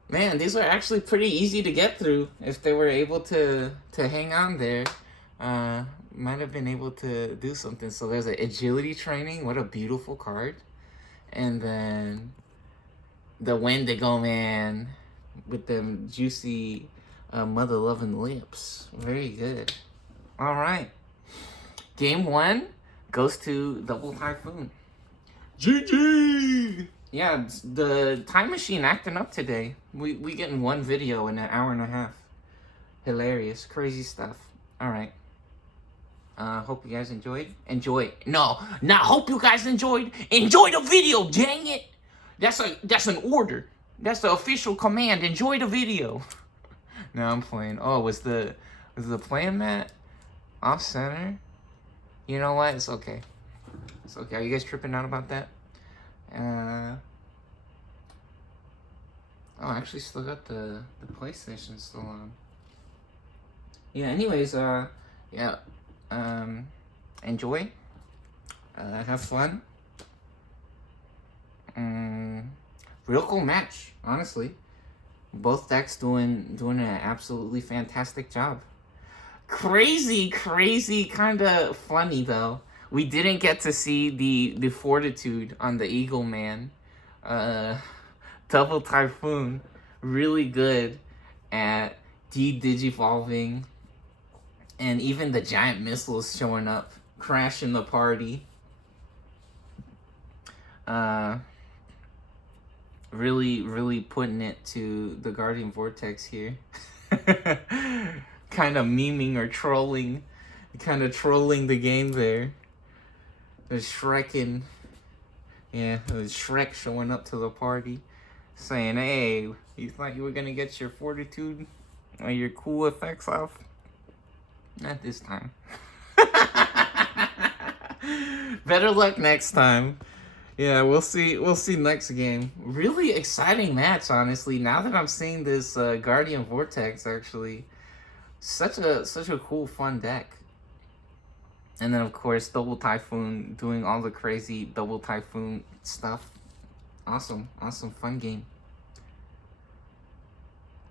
man, these are actually pretty easy to get through. If they were able to hang on there, might have been able to do something. So there's an agility training. What a beautiful card. And then the Wendigo Man with them juicy mother-loving lips. Very good. All right. Game 1 goes to Double Typhoon. GG! Yeah, the time machine acting up today. We getting 1 video in an hour and a half. Hilarious. Crazy stuff. All right. Hope you guys enjoyed. Enjoy. No, not hope you guys enjoyed. Enjoy the video, dang it. That's an order. That's the official command. Enjoy the video. No, I'm playing. Oh, was the playing mat off center? You know what? It's okay. It's okay. Are you guys tripping out about that? Oh, I actually still got the PlayStation still on. Yeah, anyways, yeah. Enjoy. Have fun. Real cool match, honestly. Both decks doing an absolutely fantastic job. Crazy, kind of funny though. We didn't get to see the fortitude on the Eagle Man. Double Typhoon, really good at de-digivolving. And even the giant missiles showing up, crashing the party. Really putting it to the Guardian Vortex here. Kind of memeing or trolling. Kind of trolling the game there. There's Shrek there's Shrek showing up to the party. Saying, hey, you thought you were going to get your fortitude or your cool effects off? Not this time. Better luck next time. Yeah, we'll see next game. Really exciting match, honestly. Now that I'm seeing this Guardian Vortex, actually, such a cool, fun deck. And then of course Double Typhoon doing all the crazy Double Typhoon stuff. Awesome, fun game.